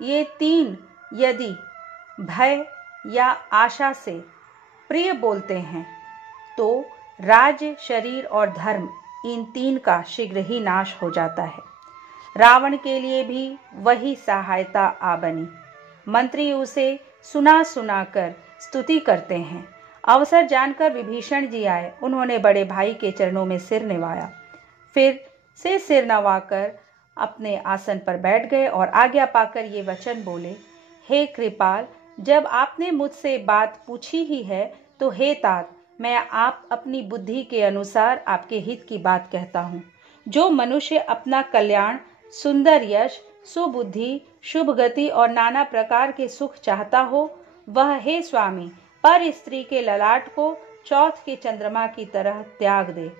ये तीन यदि भय या आशा से प्रिय बोलते हैं तो राज्य, शरीर और धर्म, इन तीन का शीघ्र ही नाश हो जाता है। रावण के लिए भी वही सहायता आ बनी। मंत्री उसे सुना सुना कर स्तुति करते हैं। अवसर जानकर विभीषण जी आए। उन्होंने बड़े भाई के चरणों में सिर निवाया, फिर से सिर नवाकर अपने आसन पर बैठ गए और आज्ञा पाकर ये वचन बोले, हे कृपाल, जब आपने मुझसे बात पूछी ही है तो हे तात, मैं आप अपनी बुद्धि के अनुसार आपके हित की बात कहता हूँ। जो मनुष्य अपना कल्याण, सुंदर यश, सुबुद्धि, शुभ गति और नाना प्रकार के सुख चाहता हो, वह हे स्वामी पर स्त्री के ललाट को चौथ के चंद्रमा की तरह त्याग दे।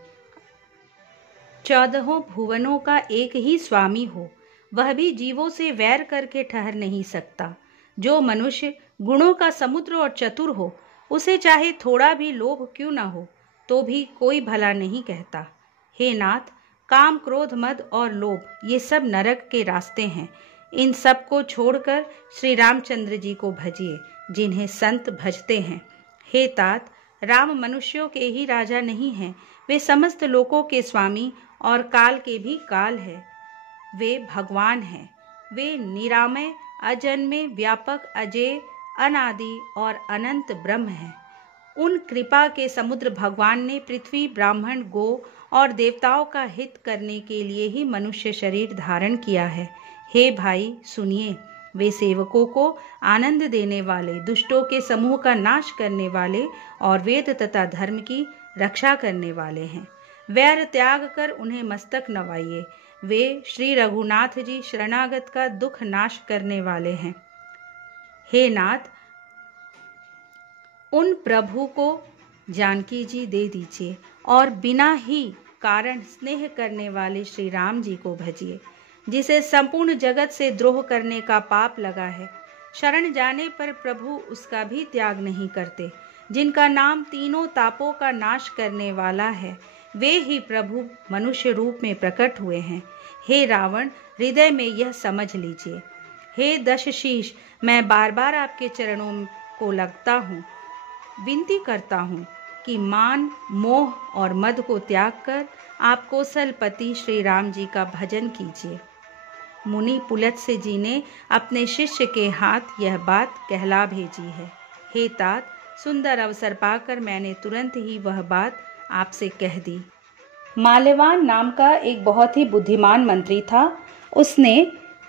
14 भुवनों का एक ही स्वामी हो, वह भी जीवों से वैर करके ठहर नहीं सकता। जो मनुष्य गुणों का समुद्र और चतुर हो, उसे चाहे थोड़ा भी लोभ क्यों न हो तो भी कोई भला नहीं कहता। हे नाथ, काम, क्रोध, मद और लोभ, ये सब नरक के रास्ते हैं। इन सब को छोड़कर श्री रामचंद्र जी को भजिए, जिन्हें संत भजते हैं। हे तात, राम मनुष्यों के ही राजा नहीं हैं, वे समस्त लोकों के स्वामी और काल के भी काल है। वे भगवान हैं। वे निरामय, अजन्मे, व्यापक, अजेय, अनादि और अनंत ब्रह्म हैं। उन कृपा के समुद्र भगवान ने पृथ्वी, ब्राह्मण, गो और देवताओं का हित करने के लिए ही मनुष्य शरीर धारण किया है। हे भाई सुनिए, वे सेवकों को आनंद देने वाले, दुष्टों के समूह का नाश करने वाले और वेद तथा धर्म की रक्षा करने वाले हैं। वैर त्याग कर उन्हें मस्तक नवाइए। वे श्री रघुनाथ जी शरणागत का दुख नाश करने वाले हैं। हे नाथ, उन प्रभु को जानकी जी दे दीजिए और बिना ही कारण स्नेह करने वाले श्री राम जी को भजिए, जिसे संपूर्ण जगत से द्रोह करने का पाप लगा है। शरण जाने पर प्रभु उसका भी त्याग नहीं करते। जिनका नाम तीनों तापों का नाश करने वाला है, वे ही प्रभु मनुष्य रूप में प्रकट हुए हैं। हे रावण, हृदय में यह समझ लीजिए। हे दशशीष, मैं बार बार आपके चरणों को लगता हूँ, विनती करता हूँ कि मान, मोह और मद को त्याग कर आप कौशलपति श्री राम जी का भजन कीजिए। मुनि पुलत्स्य जी ने अपने शिष्य के हाथ यह बात कहला भेजी है। हे तात, सुंदर अवसर पाकर मैंने तुरंत ही वह बात आपसे कह दी। माल्यवान नाम का एक बहुत ही बुद्धिमान मंत्री था। उसने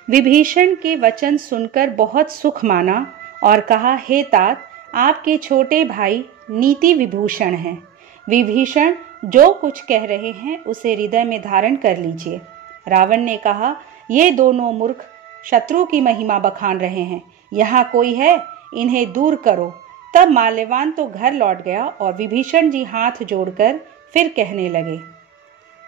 विभीषण के वचन सुनकर बहुत सुख माना और कहा, हे तात, आपके छोटे भाई नीति विभूषण हैं। विभीषण जो कुछ कह रहे हैं उसे हृदय में धारण कर लीजिए। रावण ने कहा, ये दोनों मूर्ख शत्रु की महिमा बखान रहे हैं। यहाँ कोई है, इन्हें दूर करो। तब माल्यवान तो घर लौट गया और विभीषण जी हाथ जोड़कर फिर कहने लगे,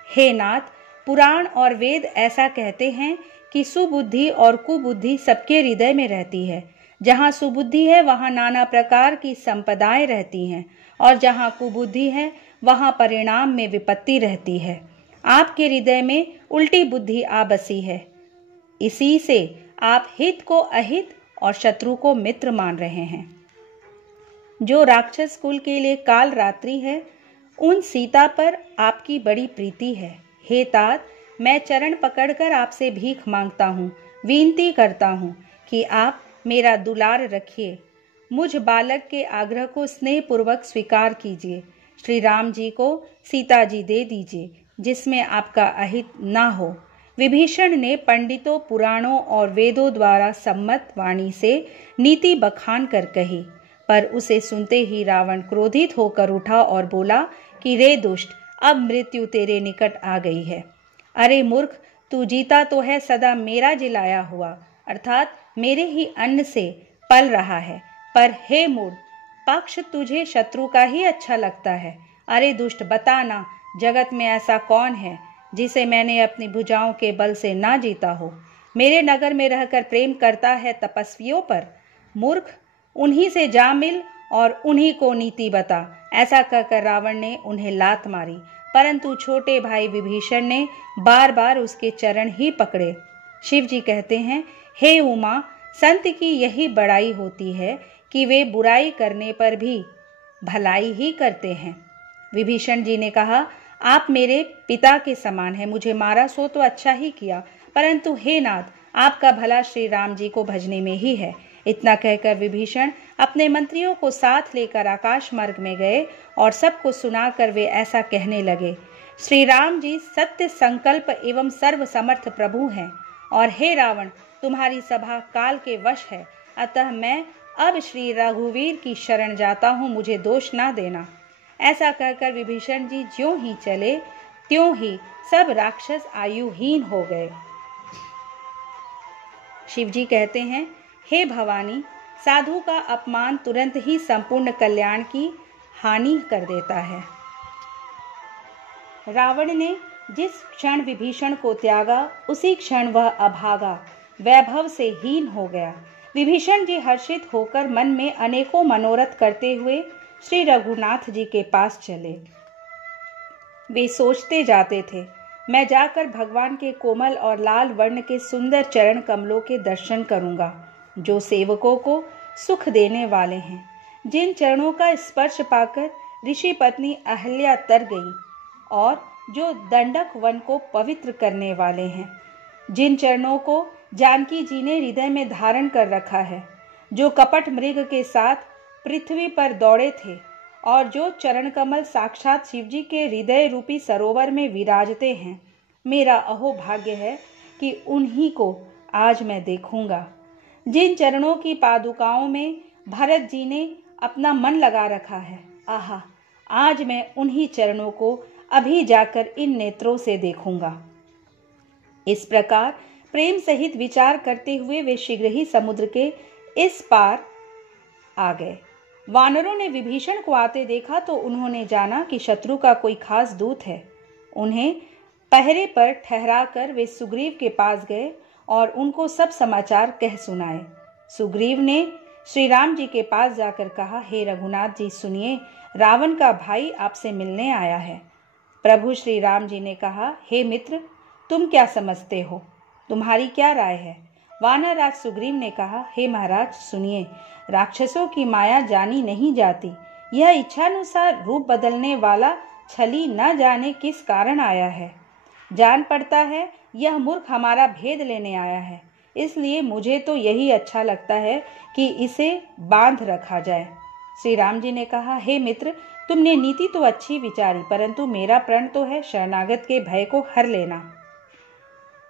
हे नाथ, पुराण और वेद ऐसा कहते हैं कि सुबुद्धि और कुबुद्धि सबके हृदय में रहती है। जहाँ सुबुद्धि है वहाँ नाना प्रकार की संपदाएं रहती हैं और जहाँ कुबुद्धि है वहाँ परिणाम में विपत्ति रहती है। आपके हृदय में उल्टी बुद्धि आ बसी है। इसी से आप हित को अहित और शत्रु को मित्र मान रहे हैं। जो राक्षस कुल के लिए काल रात्रि है, उन सीता पर आपकी बड़ी प्रीति है। हे तात, मैं चरण पकड़कर आपसे भीख मांगता हूँ, विनती करता हूँ कि आप मेरा दुलार रखिए। मुझ बालक के आग्रह को स्नेहपूर्वक स्वीकार कीजिए। श्री राम जी को सीता जी दे दीजिए, जिसमें आपका अहित ना हो। विभीषण ने पंडितों, पुराणों और वेदों द्वारा सम्मत वाणी से नीति बखान कर कही, पर उसे सुनते ही रावण क्रोधित होकर उठा और बोला कि रे दुष्ट, अब मृत्यु तेरे निकट आ गई है। अरे मूर्ख, तू जीता तो है सदा मेरा जिलाया हुआ, अर्थात मेरे ही अन्न से पल रहा है, पर हे मूढ़, पक्ष तुझे शत्रु का ही अच्छा लगता है। अरे दुष्ट, बता ना, जगत में ऐसा कौन है जिसे मैंने अपनी भुजाओं के बल से ना जीता हो। मेरे नगर में रहकर प्रेम करता है तपस्वियों पर। मूर्ख, उन्हीं से जा मिल और उन्हीं को नीति बता। ऐसा कहकर रावण ने उन्हें लात मारी, परंतु छोटे भाई विभीषण ने बार बार उसके चरण ही पकड़े। शिव जी कहते हैं, हे उमा, संत की यही बड़ाई होती है कि वे बुराई करने पर भी भलाई ही करते हैं। विभीषण जी ने कहा, आप मेरे पिता के समान हैं, मुझे मारा सो तो अच्छा ही किया, परंतु हे नाथ, आपका भला श्री राम जी को भजने में ही है। इतना कहकर विभीषण अपने मंत्रियों को साथ लेकर आकाश मार्ग में गए और सबको सुनाकर वे ऐसा कहने लगे, श्री राम जी सत्य संकल्प एवं सर्व समर्थ प्रभु हैं, और हे रावण, तुम्हारी सभा काल के वश है, अतः मैं अब श्री रघुवीर की शरण जाता हूँ, मुझे दोष ना देना। ऐसा कहकर विभीषण जी ज्यों ही चले त्यों ही सब राक्षस आयुहीन हो गए। शिव जी कहते हैं, हे भवानी, साधु का अपमान तुरंत ही संपूर्ण कल्याण की हानि कर देता है। रावण ने जिस क्षण विभीषण को त्यागा, उसी क्षण वह अभागा वैभव से हीन हो गया। विभीषण जी हर्षित होकर मन में अनेकों मनोरथ करते हुए श्री रघुनाथ जी के पास चले। वे सोचते जाते थे, मैं जाकर भगवान के कोमल और लाल वर्ण के सुंदर चरण कमलों के दर्शन करूंगा, जो सेवकों को सुख देने वाले हैं, जिन चरणों का स्पर्श पाकर ऋषि पत्नी अहल्या तर गई और जो दंडक वन को पवित्र करने वाले हैं, जिन चरणों को जानकी जी ने हृदय में धारण कर रखा है, जो कपट मृग के साथ पृथ्वी पर दौड़े थे और जो चरण कमल साक्षात शिवजी के हृदय रूपी सरोवर में विराजते हैं। मेरा अहो भाग्य है कि उन्हीं को आज मैं देखूंगा। जिन चरणों की पादुकाओं में भरत जी ने अपना मन लगा रखा है, आहा, आज मैं उन्हीं चरणों को अभी जाकर इन नेत्रों से देखूंगा। इस प्रकार प्रेम सहित विचार करते हुए वे शीघ्र ही समुद्र के इस पार आ गए। वानरों ने विभीषण को आते देखा तो उन्होंने जाना कि शत्रु का कोई खास दूत है। उन्हें पहरे पर ठहराकर वे सुग्रीव के पास गए और उनको सब समाचार कह सुनाए। सुग्रीव ने श्री राम जी के पास जाकर कहा, हे रघुनाथ जी सुनिए, रावण का भाई आपसे मिलने आया है। प्रभु श्री राम जी ने कहा, हे मित्र, तुम क्या समझते हो, तुम्हारी क्या राय है? वानर राज सुग्रीव ने कहा, हे महाराज सुनिए, राक्षसों की माया जानी नहीं जाती। यह इच्छानुसार रूप बदलने वाला छली न जाने किस कारण आया है। जान पड़ता है यह मूर्ख हमारा भेद लेने आया है, इसलिए मुझे तो यही अच्छा लगता है कि इसे बांध रखा जाए। श्री राम जी ने कहा, हे मित्र, तुमने नीति तो अच्छी विचारी, परंतु मेरा प्रण तो है शरणागत के भय को हर लेना।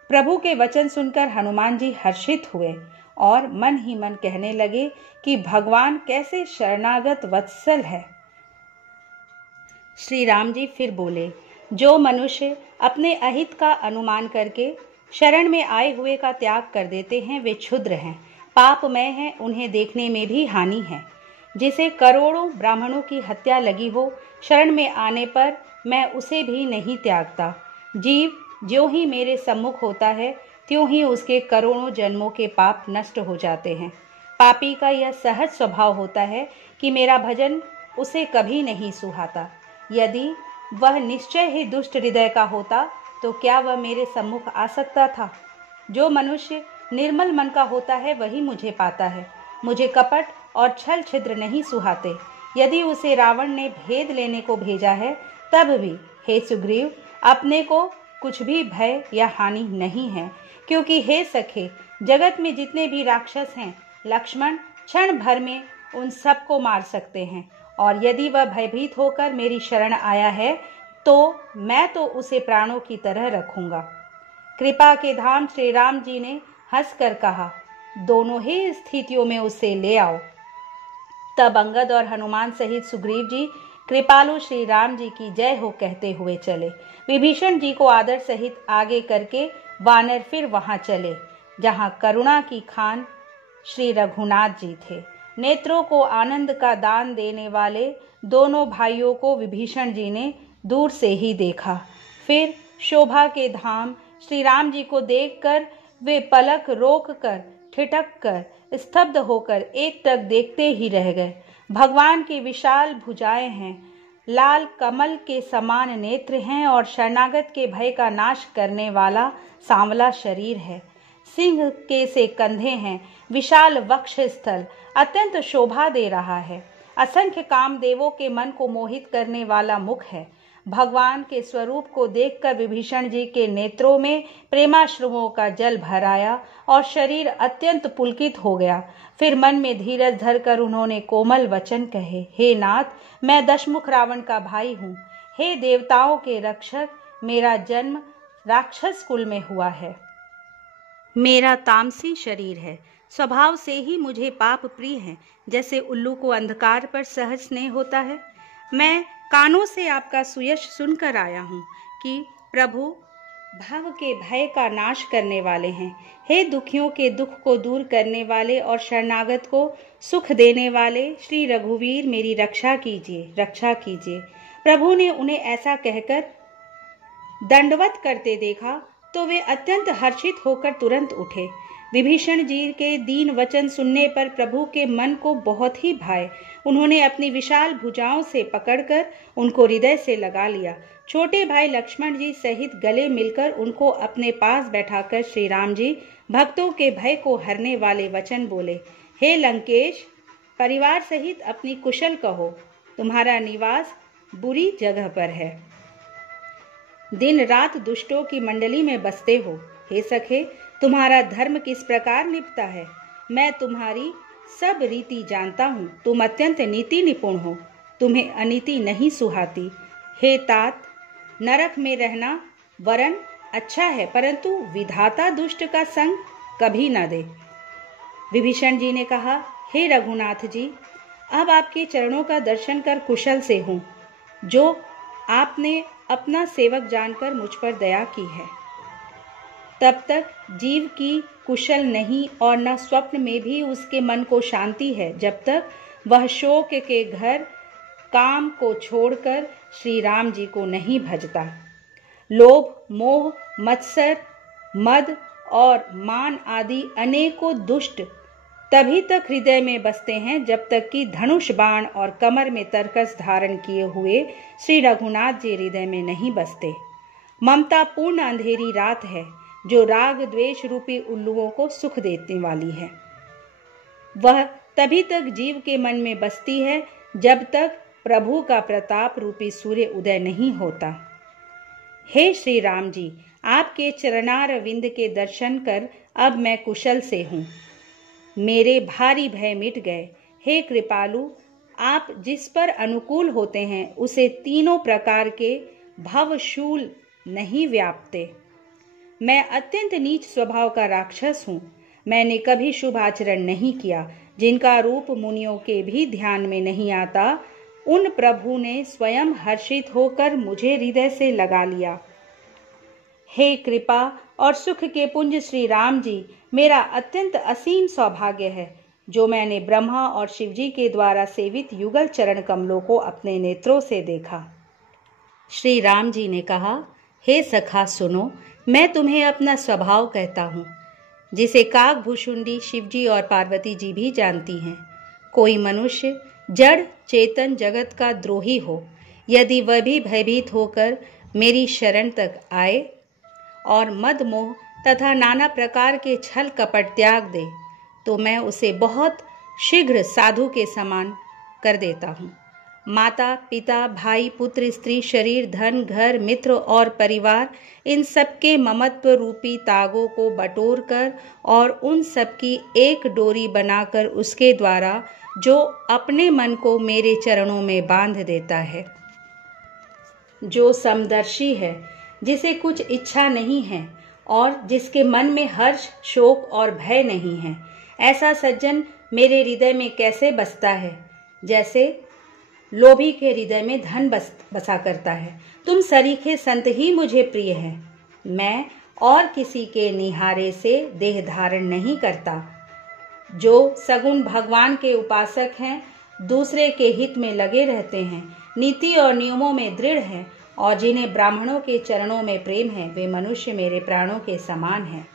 प्रभु के वचन सुनकर हनुमान जी हर्षित हुए और मन ही मन कहने लगे कि भगवान कैसे शरणागत वत्सल है। श्री राम जी फिर बोले, जो मनुष्य अपने अहित का अनुमान करके शरण में आए हुए का त्याग कर देते हैं वे क्षुद्र हैं, पापमय हैं, उन्हें देखने में भी हानि है। जिसे करोड़ों ब्राह्मणों की हत्या लगी हो, शरण में आने पर मैं उसे भी नहीं त्यागता। जीव ज्यों ही मेरे सम्मुख होता है त्यों ही उसके करोड़ों जन्मों के पाप नष्ट हो जाते हैं। पापी का यह सहज स्वभाव होता है कि मेरा भजन उसे कभी नहीं सुहाता। यदि वह निश्चय ही दुष्ट हृदय का होता तो क्या वह मेरे सम्मुख आ सकता था। जो मनुष्य निर्मल मन का होता है वही मुझे पाता है। मुझे कपट और छल छिद्र नहीं सुहाते। यदि उसे रावण ने भेद लेने को भेजा है तब भी हे सुग्रीव, अपने को कुछ भी भय या हानि नहीं है, क्योंकि हे सखे, जगत में जितने भी राक्षस हैं लक्ष्मण क्षण भर में उन सबको मार सकते हैं, और यदि वह भयभीत होकर मेरी शरण आया है तो मैं तो उसे प्राणों की तरह रखूंगा। कृपा के धाम श्री राम जी ने हंसकर कहा, दोनों ही स्थितियों में उसे ले आओ। तब अंगद और हनुमान सहित सुग्रीव जी कृपालु श्री राम जी की जय हो कहते हुए चले। विभीषण जी को आदर सहित आगे करके वानर फिर वहां चले जहां करुणा की खान श्री रघुनाथ जी थे। नेत्रों को आनंद का दान देने वाले दोनों भाइयों को विभीषण जी ने दूर से ही देखा। फिर शोभा के धाम श्री राम जी को देखकर वे पलक रोक कर, ठिठक कर, स्तब्ध होकर एकटक देखते ही रह गए। भगवान की विशाल भुजाएं हैं, लाल कमल के समान नेत्र हैं और शरणागत के भय का नाश करने वाला सांवला शरीर है। सिंह के से कंधे हैं, विशाल वक्ष स्थल अत्यंत शोभा दे रहा है। असंख्य कामदेवों के मन को मोहित करने वाला मुख है। भगवान के स्वरूप को देखकर विभीषण जी के नेत्रों में प्रेमाश्रुओं का जल भर आया और शरीर अत्यंत पुलकित हो गया। फिर मन में धीरज धरकर उन्होंने कोमल वचन कहे, हे नाथ, मैं दशमुख रावण का भाई हूँ। हे देवताओं के रक्षक, मेरा जन्म राक्षस कुल में हुआ है। मेरा तामसी शरीर है, स्वभाव से ही मुझे पाप प्रिय है। जैसे उल्लू को अंधकार पर सहज स्नेह होता है, मैं कानों से आपका सुयश सुनकर आया हूँ कि प्रभु भव के भय का नाश करने वाले हैं। हे दुखियों के दुख को दूर करने वाले और शरणागत को सुख देने वाले श्री रघुवीर, मेरी रक्षा कीजिए, रक्षा कीजिए। प्रभु ने उन्हें ऐसा कहकर दंडवत करते देखा तो वे अत्यंत हर्षित होकर तुरंत उठे। विभीषण जी के दीन वचन सुनने पर प्रभु के मन को बहुत ही भाए। उन्होंने अपनी विशाल भुजाओं से पकड़कर उनको हृदय से लगा लिया। छोटे भाई लक्ष्मण जी सहित गले मिलकर उनको अपने पास बैठाकर श्री राम जी भक्तों के भय को हरने वाले वचन बोले, हे लंकेश, परिवार सहित अपनी कुशल कहो, तुम्हारा निवास बुरी जगह पर है। दिन रात दुष्टों की मंडली में बसते हो। हे सखे, तुम्हारा धर्म किस प्रकार निपटा है, मैं तुम्हारी सब रीति जानता हूँ। तुम अत्यंत नीति निपुण हो, तुम्हें अनीति नहीं सुहाती। हे तात, नरक में रहना वरन अच्छा है, परंतु विधाता दुष्ट का संग कभी न दे। विभीषण जी ने कहा, हे रघुनाथ जी, अब आपके चरणों का दर्शन कर कुशल से हूँ, जो आपने अपना सेवक जानकर मुझ पर दया की है। तब तक जीव की कुशल नहीं और न स्वप्न में भी उसके मन को शांति है, जब तक वह शोक के घर काम को छोड़कर श्री राम जी को नहीं भजता। लोभ, मोह, मत्सर, मद और मान आदि अनेकों दुष्ट तभी तक हृदय में बसते हैं जब तक कि धनुष बाण और कमर में तरकस धारण किए हुए श्री रघुनाथ जी हृदय में नहीं बसते। ममता पूर्ण अंधेरी रात है जो राग द्वेष रूपी उल्लुओं को सुख देने वाली है। वह तभी तक जीव के मन में बसती है जब तक प्रभु का प्रताप रूपी सूर्य उदय नहीं होता। हे श्री राम जी, आपके चरणार विंद के दर्शन कर अब मैं कुशल से हूँ। मेरे भारी भय मिट गए। हे कृपालु, आप जिस पर अनुकूल होते हैं उसे तीनों प्रकार के भवशूल नहीं व्यापते। मैं अत्यंत नीच स्वभाव का राक्षस हूँ। मैंने कभी शुभ आचरण नहीं किया, जिनका रूप मुनियों के भी ध्यान में नहीं आता, उन प्रभु ने स्वयं हर्षित होकर मुझे हृदय से लगा लिया। हे कृपा और सुख के पुंज श्री राम जी, मेरा अत्यंत असीम सौभाग्य है जो मैंने ब्रह्मा और शिव जी के द्वारा सेवित युगल चरण कमलों को अपने नेत्रों से देखा। श्री राम जी ने कहा, हे सखा सुनो, मैं तुम्हें अपना स्वभाव कहता हूँ, जिसे काकभूषुंडी शिवजी और पार्वती जी भी जानती हैं। कोई मनुष्य जड़ चेतन जगत का द्रोही हो, यदि वह भी भयभीत होकर मेरी शरण तक आए और मद मोह तथा नाना प्रकार के छल कपट त्याग दे, तो मैं उसे बहुत शीघ्र साधु के समान कर देता हूँ। माता पिता भाई पुत्र स्त्री शरीर धन घर मित्र और परिवार, इन सबके ममत्व रूपी तागों को बटोर कर और उन सबकी एक डोरी बनाकर उसके द्वारा जो अपने मन को मेरे चरणों में बांध देता है, जो समदर्शी है, जिसे कुछ इच्छा नहीं है और जिसके मन में हर्ष शोक और भय नहीं है, ऐसा सज्जन मेरे हृदय में कैसे बसता है, जैसे लोभी के हृदय में धन बसा करता है। तुम सरीखे संत ही मुझे प्रिय हैं। मैं और किसी के निहारे से देह धारण नहीं करता। जो सगुण भगवान के उपासक हैं, दूसरे के हित में लगे रहते हैं, नीति और नियमों में दृढ़ हैं और जिन्हें ब्राह्मणों के चरणों में प्रेम है, वे मनुष्य मेरे प्राणों के समान हैं।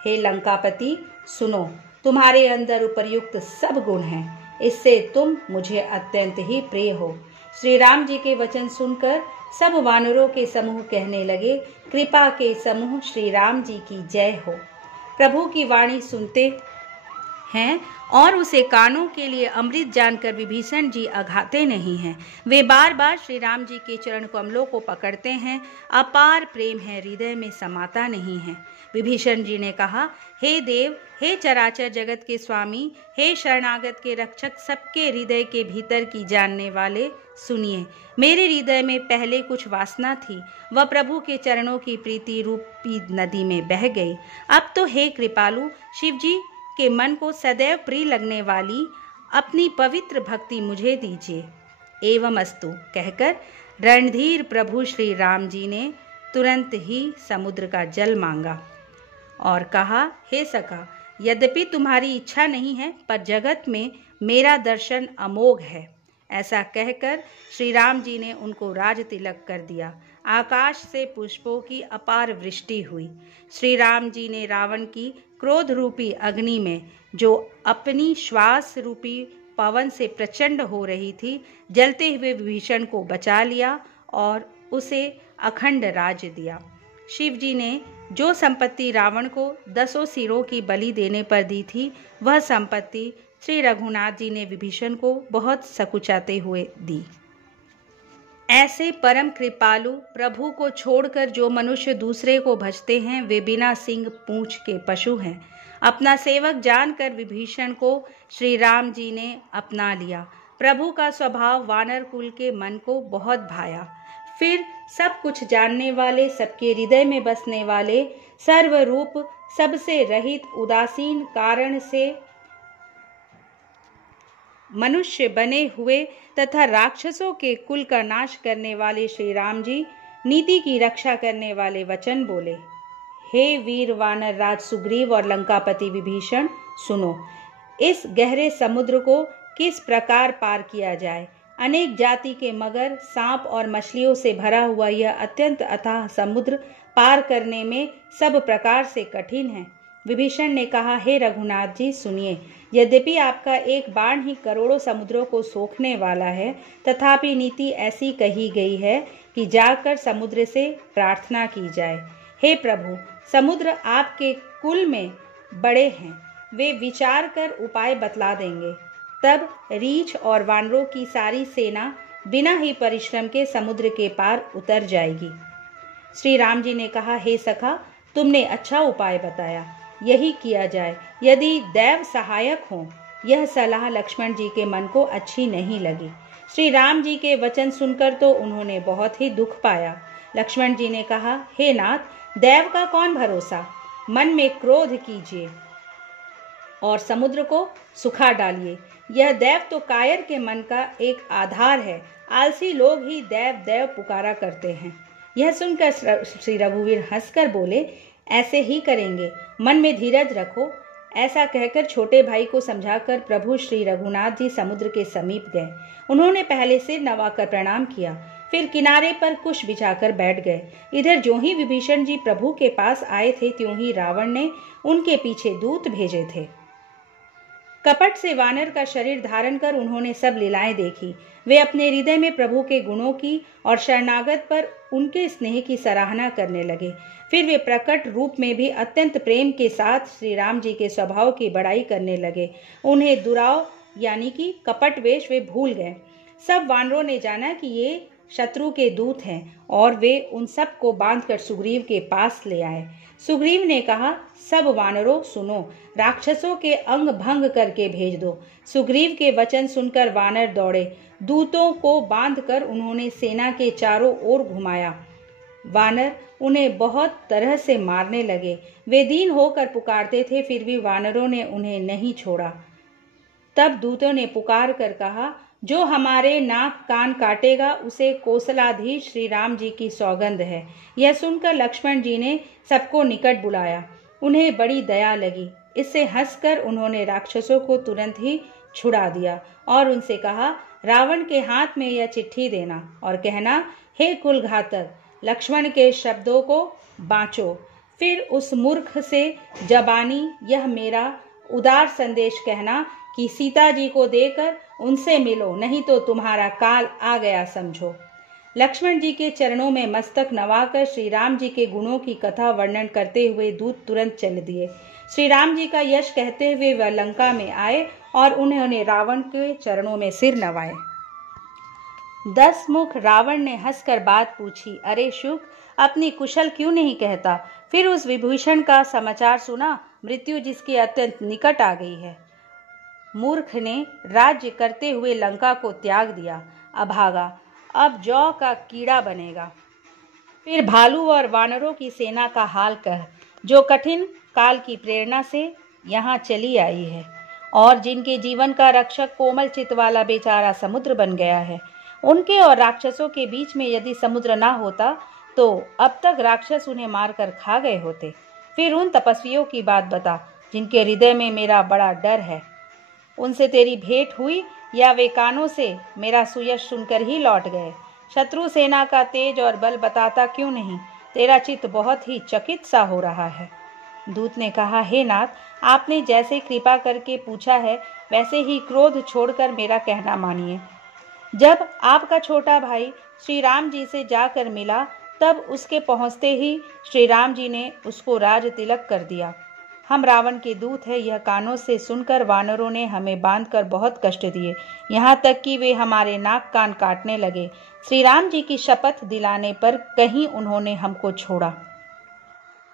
हे लंकापति सुनो, तुम्हारे अंदर उपर्युक्त सब गुण हैं, इससे तुम मुझे अत्यंत ही प्रिय हो। श्री राम जी के वचन सुनकर सब वानरों के समूह कहने लगे, कृपा के समूह श्री राम जी की जय हो। प्रभु की वाणी सुनते हैं और उसे कानों के लिए अमृत जानकर विभीषण जी अघाते नहीं हैं। वे बार बार श्री राम जी के चरण कमलों को पकड़ते हैं। अपार प्रेम है, हृदय में समाता नहीं है। विभीषण जी ने कहा, हे देव, हे चराचर जगत के स्वामी, हे शरणागत के रक्षक, सबके हृदय के भीतर की जानने वाले, सुनिए। मेरे हृदय में पहले कुछ वासना थी, वह प्रभु के चरणों की प्रीति रूपी नदी में बह गई। अब तो हे कृपालु, शिव जी के मन को सदैव प्रिय लगने वाली अपनी पवित्र भक्ति मुझे दीजिए। एवं अस्तु कहकर रणधीर प्रभु श्री राम जी ने तुरंत ही समुद्र का जल मांगा और कहा, हे सखा, यद्यपि तुम्हारी इच्छा नहीं है, पर जगत में मेरा दर्शन अमोघ है। ऐसा कहकर श्री राम जी ने उनको राज तिलक कर दिया। आकाश से पुष्पों की अपार वृष्टि हुई। श्री राम जी ने रावण की क्रोध रूपी अग्नि में, जो अपनी श्वास रूपी पवन से प्रचंड हो रही थी, जलते हुए विभीषण को बचा लिया और उसे अखंड राज दिया। शिव जी ने जो संपत्ति रावण को 10 सिरों की बलि देने पर दी थी, वह संपत्ति श्री रघुनाथ जी ने विभीषण को बहुत सकुचाते हुए दी। ऐसे परम कृपालु प्रभु को छोड़कर जो मनुष्य दूसरे को भजते हैं, वे बिना सींग पूंछ के पशु हैं। अपना सेवक जानकर विभीषण को श्री राम जी ने अपना लिया। प्रभु का स्वभाव वानर कुल के मन को बहुत भाया। फिर सब कुछ जानने वाले, सबके हृदय में बसने वाले, सर्वरूप, सबसे रहित, उदासीन कारण से मनुष्य बने हुए तथा राक्षसों के कुल का नाश करने वाले श्री राम जी नीति की रक्षा करने वाले वचन बोले। हे वीर वानर राज सुग्रीव और लंकापति विभीषण, सुनो, इस गहरे समुद्र को किस प्रकार पार किया जाए। अनेक जाति के मगर, सांप और मछलियों से भरा हुआ यह अत्यंत अथाह समुद्र पार करने में सब प्रकार से कठिन है। विभीषण ने कहा, हे रघुनाथ जी सुनिए, यद्यपि आपका एक बाण ही करोड़ों समुद्रों को सोखने वाला है, तथापि नीति ऐसी कही गई है कि जाकर समुद्र से प्रार्थना की जाए। हे प्रभु, समुद्र आपके कुल में बड़े हैं, वे विचार कर उपाय बतला देंगे। तब रीछ और वानरों की सारी सेना बिना ही परिश्रम के समुद्र के पार उतर जाएगी। श्री राम जी ने कहा, हे सखा, तुमने अच्छा उपाय बताया, यही किया जाए। यदि दैव सहायक हो। यह सलाह लक्ष्मण जी के मन को अच्छी नहीं लगी। श्री राम जी के वचन सुनकर तो उन्होंने बहुत ही दुख पाया। लक्ष्मण जी ने कहा, हे नाथ, दैव का कौन भरोसा, मन में क्रोध कीजिए। और समुद्र को सुखा डालिए। यह दैव तो कायर के मन का एक आधार है। आलसी लोग ही दैव दैव पुकारा करते हैं। यह सुनकर श्री रघुवीर हंसकर बोले, ऐसे ही करेंगे, मन में धीरज रखो। ऐसा कहकर छोटे भाई को समझाकर प्रभु श्री रघुनाथ जी समुद्र के समीप गए। उन्होंने पहले सिर नवाकर प्रणाम किया, फिर किनारे पर कुश बिछाकर बैठ गए। इधर ज्यों ही विभीषण जी प्रभु के पास आए थे, त्यों ही रावण ने उनके पीछे दूत भेजे थे। कपट से वानर का शरीर धारण कर उन्होंने सब लीलाएं देखी। वे अपने हृदय में प्रभु के गुणों की और शरणागत पर उनके स्नेह की सराहना करने लगे। फिर वे प्रकट रूप में भी अत्यंत प्रेम के साथ श्री राम जी के स्वभाव की बड़ाई करने लगे। उन्हें दुराव यानी कि कपट वेश वे भूल गए। सब वानरों ने जाना कि ये शत्रु के दूत हैं और वे उन सब को बांधकर सुग्रीव के पास ले आए। सुग्रीव ने कहा, सब वानरों सुनो, राक्षसों के अंग भंग करके भेज दो। सुग्रीव के वचन सुनकर वानर दौड़े। दूतों को बांधकर उन्होंने सेना के चारों ओर घुमाया। वानर उन्हें बहुत तरह से मारने लगे। वे दीन होकर पुकारते थे, फिर भी वानरों ने उन्हें नहीं छोड़ा। तब दूतों ने पुकार कर कहा, जो हमारे नाक कान काटेगा उसे कौशलाधीश श्री राम जी की सौगंध है। यह सुनकर लक्ष्मण जी ने सबको निकट बुलाया। उन्हें बड़ी दया लगी। इससे हंसकर उन्होंने राक्षसों को तुरंत ही छुड़ा दिया और उनसे कहा, रावण के हाथ में यह चिट्ठी देना और कहना, हे कुलघातक, लक्ष्मण के शब्दों को बाँचो। फिर उस मूर्ख से जबानी यह मेरा उदार संदेश कहना कि सीता जी को देकर उनसे मिलो, नहीं तो तुम्हारा काल आ गया समझो। लक्ष्मण जी के चरणों में मस्तक नवाकर श्री राम जी के गुणों की कथा वर्णन करते हुए दूत तुरंत चल दिए। श्री राम जी का यश कहते हुए वह लंका में आए और उन्होंने रावण के चरणों में सिर नवाए। 10 मुख रावण ने हंसकर बात पूछी, अरे शुक, अपनी कुशल क्यों नहीं कहता? फिर उस विभीषण का समाचार सुना, मृत्यु जिसकी अत्यंत निकट आ गई है। मूर्ख ने राज्य करते हुए लंका को त्याग दिया, अभागा, अब जौ का कीड़ा बनेगा। फिर भालू और वानरों की सेना का हाल कह, जो कठिन काल की प्रेरणा से यहाँ चली आई है और जिनके जीवन का रक्षक कोमल चित्त वाला बेचारा समुद्र बन गया है। उनके और राक्षसों के बीच में यदि समुद्र ना होता तो अब तक राक्षस उन्हें मारकर खा गए होते। फिर उन तपस्वियों की बात बता जिनके हृदय में मेरा बड़ा डर है। उनसे तेरी भेंट हुई या वे कानों से मेरा सुयश सुनकर ही लौट गए? शत्रु सेना का तेज और बल बताता क्यों नहीं? तेरा चित्त बहुत ही चकित सा हो रहा है। दूत ने कहा, हे नाथ, आपने जैसे कृपा करके पूछा है वैसे ही क्रोध छोड़कर मेरा कहना मानिए। जब आपका छोटा भाई श्री राम जी से जाकर मिला तब उसके पहुंचते ही श्री राम जी ने उसको राज तिलक कर दिया। हम रावण के दूत हैं, यह कानों से सुनकर वानरों ने हमें बांधकर बहुत कष्ट दिए, यहाँ तक कि वे हमारे नाक कान काटने लगे। श्री राम जी की शपथ दिलाने पर कहीं उन्होंने हमको छोड़ा।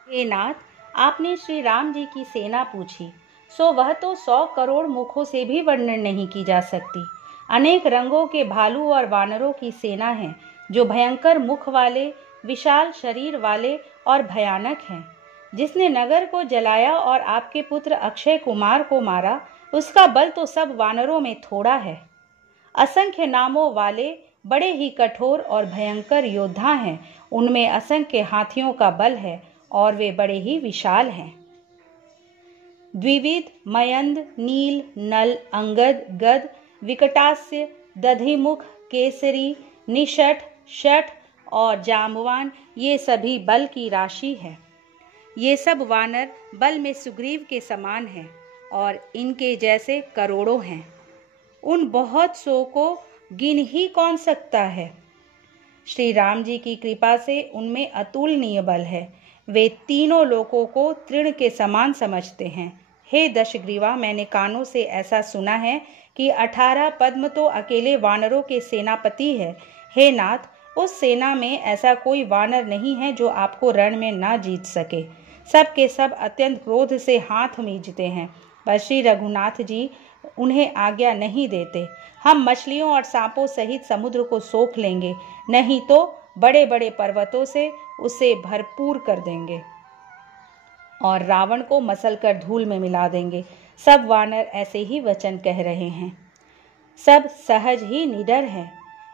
हे नाथ, आपने श्री राम जी की सेना पूछी, सो वह तो 100 करोड़ मुखों से भी वर्णन नहीं की जा सकती। अनेक रंगों के भालू और वानरों की सेना है, जो भयंकर मुख वाले, विशाल शरीर वाले और भयानक हैं। जिसने नगर को जलाया और आपके पुत्र अक्षय कुमार को मारा, उसका बल तो सब वानरों में थोड़ा है। असंख्य नामों वाले बड़े ही कठोर और भयंकर योद्धा हैं। उनमें असंख्य हाथियों का बल है और वे बड़े ही विशाल हैं। द्विविध, मयंद, नील, नल, अंगद, गद, विकटास्य, दधिमुख, केसरी, निषठ, शठ और जाम्बवान, ये सभी बल की राशि है। ये सब वानर बल में सुग्रीव के समान हैं और इनके जैसे करोड़ों हैं। उन बहुत सो को गिन ही कौन सकता है। श्री राम जी की कृपा से उनमें अतुलनीय बल है। वे तीनों लोकों को तृण के समान समझते हैं। हे दशग्रीवा, मैंने कानों से ऐसा सुना है कि 18 पद्म तो अकेले वानरों के सेनापति है। हे नाथ, उस सेना में ऐसा कोई वानर नहीं है जो आपको रण में ना जीत सके। सब के सब अत्यंत क्रोध से हाथ मींचते हैं, पर श्री रघुनाथ जी उन्हें आज्ञा नहीं देते। हम मछलियों और सांपों सहित समुद्र को सौंप लेंगे, नहीं तो बड़े बड़े पर्वतों से उसे भरपूर कर देंगे और रावण को मसल कर धूल में मिला देंगे। सब वानर ऐसे ही वचन कह रहे हैं। सब सहज ही निडर हैं,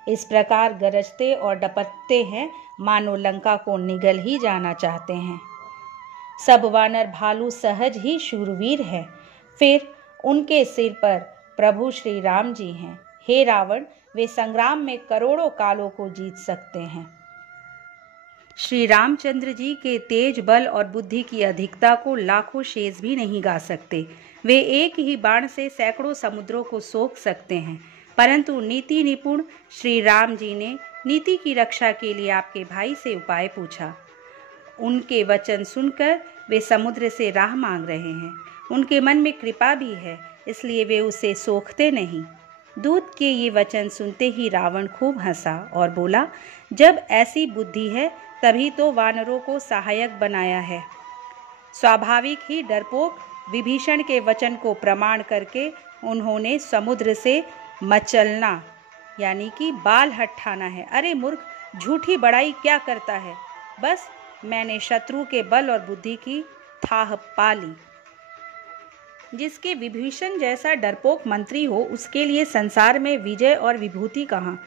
इस प्रकार गरजते और डपकते हैं मानो लंका को निगल ही जाना चाहते हैं। सब वानर भालू सहज ही शूरवीर हैं, फिर उनके सिर पर प्रभु श्री राम जी हैं। हे रावण, वे संग्राम में करोड़ों कालों को जीत सकते हैं। श्री रामचंद्र जी के तेज बल और बुद्धि की अधिकता को लाखों शेष भी नहीं गा सकते। वे एक ही बाण से सैकड़ों समुद्रों को सोख सकते हैं, परंतु नीति निपुण श्री राम जी ने नीति की रक्षा के लिए आपके भाई से उपाय पूछा। उनके वचन सुनकर वे समुद्र से राह मांग रहे हैं। उनके मन में कृपा भी है, इसलिए वे उसे सोखते नहीं। दूत के ये वचन सुनते ही रावण खूब हंसा और बोला, जब ऐसी बुद्धि है तभी तो वानरों को सहायक बनाया है। स्वाभाविक ही डरपोक विभीषण के वचन को प्रमाण करके उन्होंने समुद्र से मचलना यानी कि बाल हठाना है। अरे मूर्ख, झूठी बड़ाई क्या करता है? बस मैंने शत्रु के बल और बुद्धि की थाह पा ली। जिसके विभीषण जैसा डरपोक मंत्री हो, उसके लिए संसार में विजय और विभूति कहाँ?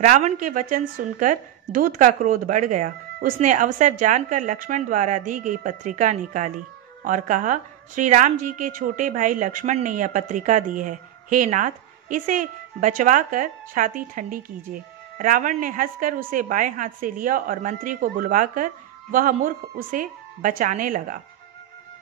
रावण के वचन सुनकर दूत का क्रोध बढ़ गया। उसने अवसर जानकर लक्ष्मण द्वारा दी गई पत्रिका निकाली और कहा, श्री राम जी के छोटे भाई लक्ष्मण ने यह पत्रिका दी है। हे नाथ, इसे बचवा कर छाती ठंडी कीजिए। रावण ने हंसकर उसे बाएं हाथ से लिया और मंत्री को बुलवाकर वह मूर्ख उसे बचाने लगा।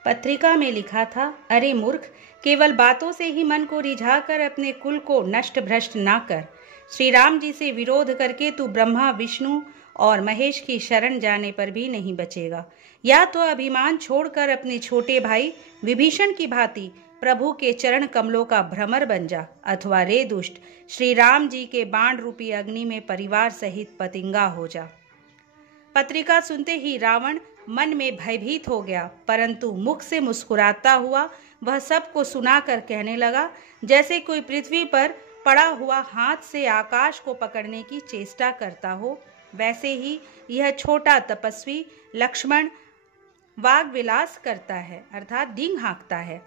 पत्रिका में लिखा था, अरे मूर्ख, केवल बातों से ही मन को रिझाकर अपने कुल को नष्ट भ्रष्ट ना कर। श्री राम जी से विरोध करके तू ब्रह्मा, विष्णु और महेश की शरण जाने पर भी नहीं बचेगा। या तो अभिमान छोड़कर अपने छोटे भाई विभीषण की भांति प्रभु के चरण कमलों का भ्रमर बन जा, अथवा रे दुष्ट, श्री राम जी के बाण रूपी अग्नि में परिवार सहित पतिंगा हो जा। पत्रिका सुनते ही रावण मन में भयभीत हो गया, परंतु मुख से मुस्कुराता हुआ वह सबको सुनाकर कहने लगा, जैसे कोई पृथ्वी पर पड़ा हुआ हाथ से आकाश को पकड़ने की चेष्टा करता हो, वैसे ही यह छोटा तपस्वी लक्ष्मण वाग विलास करता है, अर्थात डींग हाँकता है।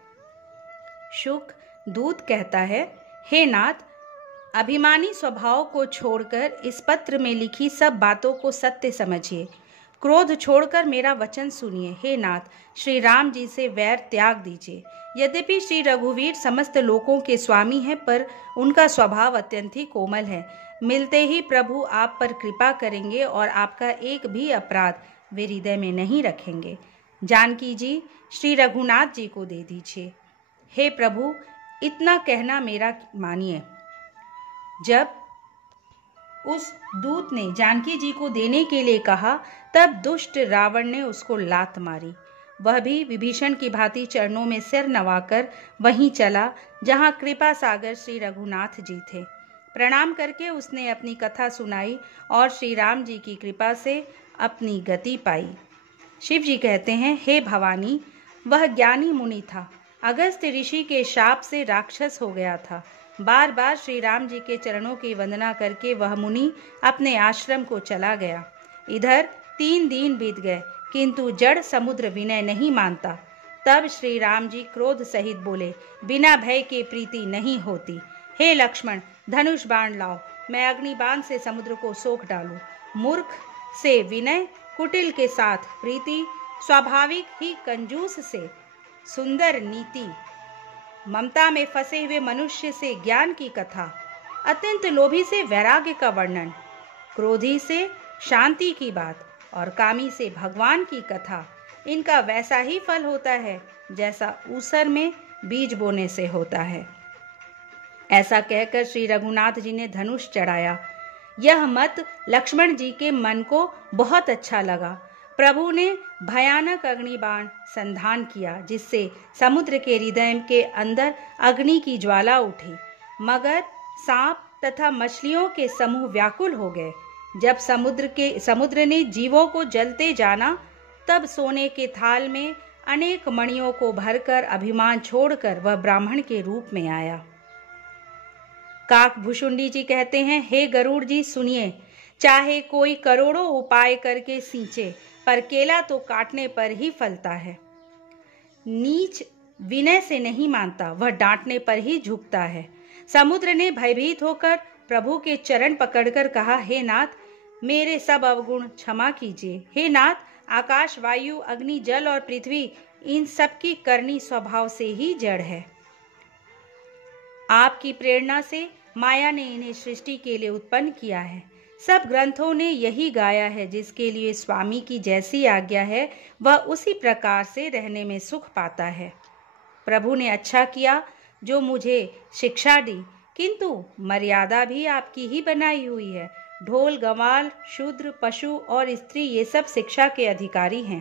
शुक दूत कहता है, हे नाथ, अभिमानी स्वभाव को छोड़कर इस पत्र में लिखी सब बातों को सत्य समझिए। क्रोध छोड़कर मेरा वचन सुनिए। हे नाथ, श्री राम जी से वैर त्याग दीजिए। यद्यपि श्री रघुवीर समस्त लोकों के स्वामी हैं, पर उनका स्वभाव अत्यंत ही कोमल है। मिलते ही प्रभु आप पर कृपा करेंगे और आपका एक भी अपराध वे हृदय में नहीं रखेंगे। जानकी जी श्री रघुनाथ जी को दे दीजिए। हे प्रभु, इतना कहना मेरा मानिए। जब उस दूत ने जानकी जी को देने के लिए कहा, तब दुष्ट रावण ने उसको लात मारी। वह भी विभीषण की भांति चरणों में सिर नवाकर वहीं चला जहां कृपा सागर श्री रघुनाथ जी थे। प्रणाम करके उसने अपनी कथा सुनाई और श्री राम जी की कृपा से अपनी गति पाई। शिव जी कहते हैं, हे भवानी, वह ज्ञानी मुनि था। अगस्त्य ऋषि के शाप से राक्षस हो गया था। बार बार श्री राम जी के चरणों की वंदना करके वह मुनि अपने आश्रम को चला गया। इधर 3 दिन बीत गए, किंतु जड़ समुद्र विनय नहीं मानता। तब श्री राम जी क्रोध सहित बोले, बिना भय के प्रीति नहीं होती। हे लक्ष्मण, धनुष बाण लाओ, मैं अग्निबाण से समुद्र को सोख डालूं। मूर्ख से विनय, कुटिल के साथ प्रीति, स्वाभाविक ही कंजूस से सुंदर नीति, ममता में फंसे हुए मनुष्य से ज्ञान की कथा, अत्यंत लोभी से वैराग्य का वर्णन, क्रोधी से शांति की बात और कामी से भगवान की कथा, इनका वैसा ही फल होता है जैसा ऊसर में बीज बोने से होता है। ऐसा कहकर श्री रघुनाथ जी ने धनुष चढ़ाया। यह मत लक्ष्मण जी के मन को बहुत अच्छा लगा। प्रभु ने भयानक अग्निबाण संधान किया, जिससे समुद्र के हृदय के अंदर अग्नि की ज्वाला उठी। मगर, सांप तथा मछलियों के समूह व्याकुल हो गए। जब समुद्र ने जीवों को जलते जाना, तब सोने के थाल में अनेक मणियों को भरकर अभिमान छोड़कर वह ब्राह्मण के रूप में आया। काक भुषुंडी जी कहते हैं, हे गरुड़ जी सुनिए, चाहे कोई करोड़ों उपाय करके सींचे, पर केला तो काटने पर ही फलता है। नीच विनय से नहीं मानता, वह डांटने पर ही झुकता है। समुद्र ने भयभीत होकर प्रभु के चरण पकड़कर कहा, हे नाथ, मेरे सब अवगुण क्षमा कीजिए। हे नाथ, आकाश, वायु, अग्नि, जल और पृथ्वी, इन सब की करनी स्वभाव से ही जड़ है। आपकी प्रेरणा से माया ने इन्हें सृष्टि के लिए उत्पन्न किया है। सब ग्रंथों ने यही गाया है, जिसके लिए स्वामी की जैसी आज्ञा है वह उसी प्रकार से रहने में सुख पाता है। प्रभु ने अच्छा किया जो मुझे शिक्षा दी, किंतु मर्यादा भी आपकी ही बनाई हुई है। ढोल, गंवाल, शूद्र, पशु और स्त्री ये सब शिक्षा के अधिकारी हैं।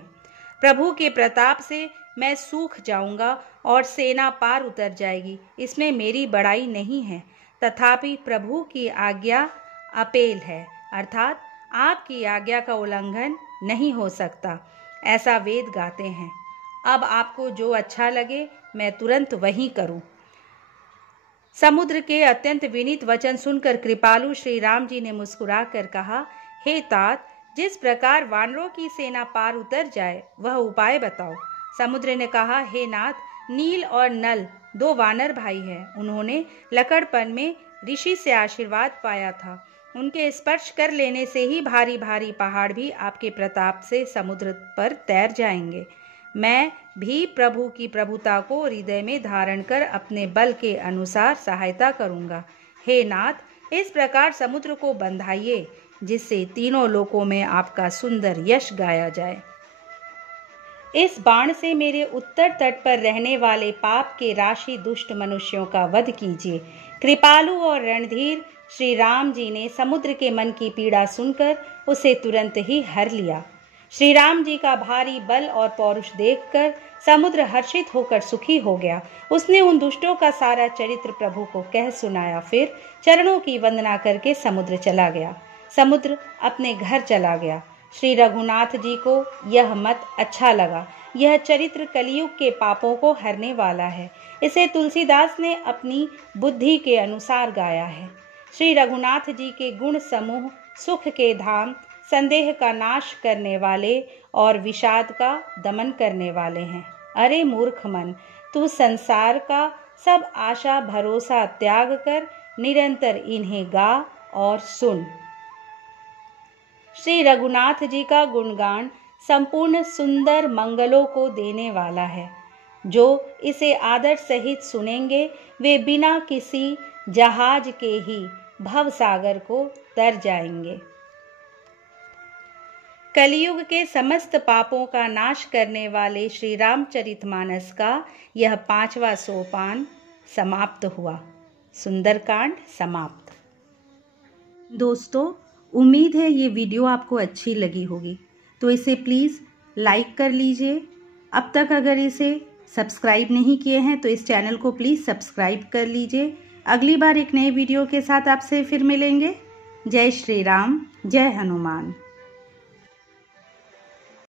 प्रभु के प्रताप से मैं सूख जाऊंगा और सेना पार उतर जाएगी, इसमें मेरी बड़ाई नहीं है। तथापि प्रभु की आज्ञा अपेल है, अर्थात आपकी आज्ञा का उल्लंघन नहीं हो सकता, ऐसा वेद गाते हैं। अब आपको जो अच्छा लगे मैं तुरंत वही करूं। समुद्र के अत्यंत विनीत वचन सुनकर कृपालु श्री राम जी ने मुस्कुराकर कहा, हे तात, जिस प्रकार वानरों की सेना पार उतर जाए वह उपाय बताओ। समुद्र ने कहा, हे नाथ, नील और नल 2 वानर भाई हैं। उन्होंने लकड़पन में ऋषि से आशीर्वाद पाया था। उनके स्पर्श कर लेने से ही भारी भारी पहाड़ भी आपके प्रताप से समुद्र पर तैर जाएंगे। मैं भी प्रभु की प्रभुता को हृदय में धारण कर अपने बल के अनुसार सहायता करूंगा। हे नाथ, इस प्रकार समुद्र को बंधाइए, जिससे तीनों लोकों में आपका सुंदर यश गाया जाए। इस बाण से मेरे उत्तर तट पर रहने वाले पाप के राशि दुष्ट मनुष्यों का वध कीजिए। कृपालु और रणधीर श्री राम जी ने समुद्र के मन की पीड़ा सुनकर उसे तुरंत ही हर लिया। श्री राम जी का भारी बल और पौरुष देखकर समुद्र हर्षित होकर सुखी हो गया। उसने उन दुष्टों का सारा चरित्र प्रभु को कह सुनाया। फिर चरणों की वंदना करके समुद्र चला गया। समुद्र अपने घर चला गया। श्री रघुनाथ जी को यह मत अच्छा लगा। यह चरित्र कलयुग के पापों को हरने वाला है। इसे तुलसीदास ने अपनी बुद्धि के अनुसार गाया है। श्री रघुनाथ जी के गुण समूह सुख के धाम, संदेह का नाश करने वाले और विषाद का दमन करने वाले हैं। अरे मूर्ख मन, तू संसार का सब आशा भरोसा त्याग कर निरंतर इन्हें गा और सुन। श्री रघुनाथ जी का गुणगान संपूर्ण सुंदर मंगलों को देने वाला है। जो इसे आदर सहित सुनेंगे वे बिना किसी जहाज के ही भव सागर को तर जाएंगे। कलयुग के समस्त पापों का नाश करने वाले श्री रामचरितमानस का यह 5वां सोपान समाप्त हुआ। सुंदरकांड समाप्त। दोस्तों, उम्मीद है ये वीडियो आपको अच्छी लगी होगी, तो इसे प्लीज़ लाइक कर लीजिए। अब तक अगर इसे सब्सक्राइब नहीं किए हैं तो इस चैनल को प्लीज़ सब्सक्राइब कर लीजिए। अगली बार एक नए वीडियो के साथ आपसे फिर मिलेंगे। जय श्री राम, जय हनुमान।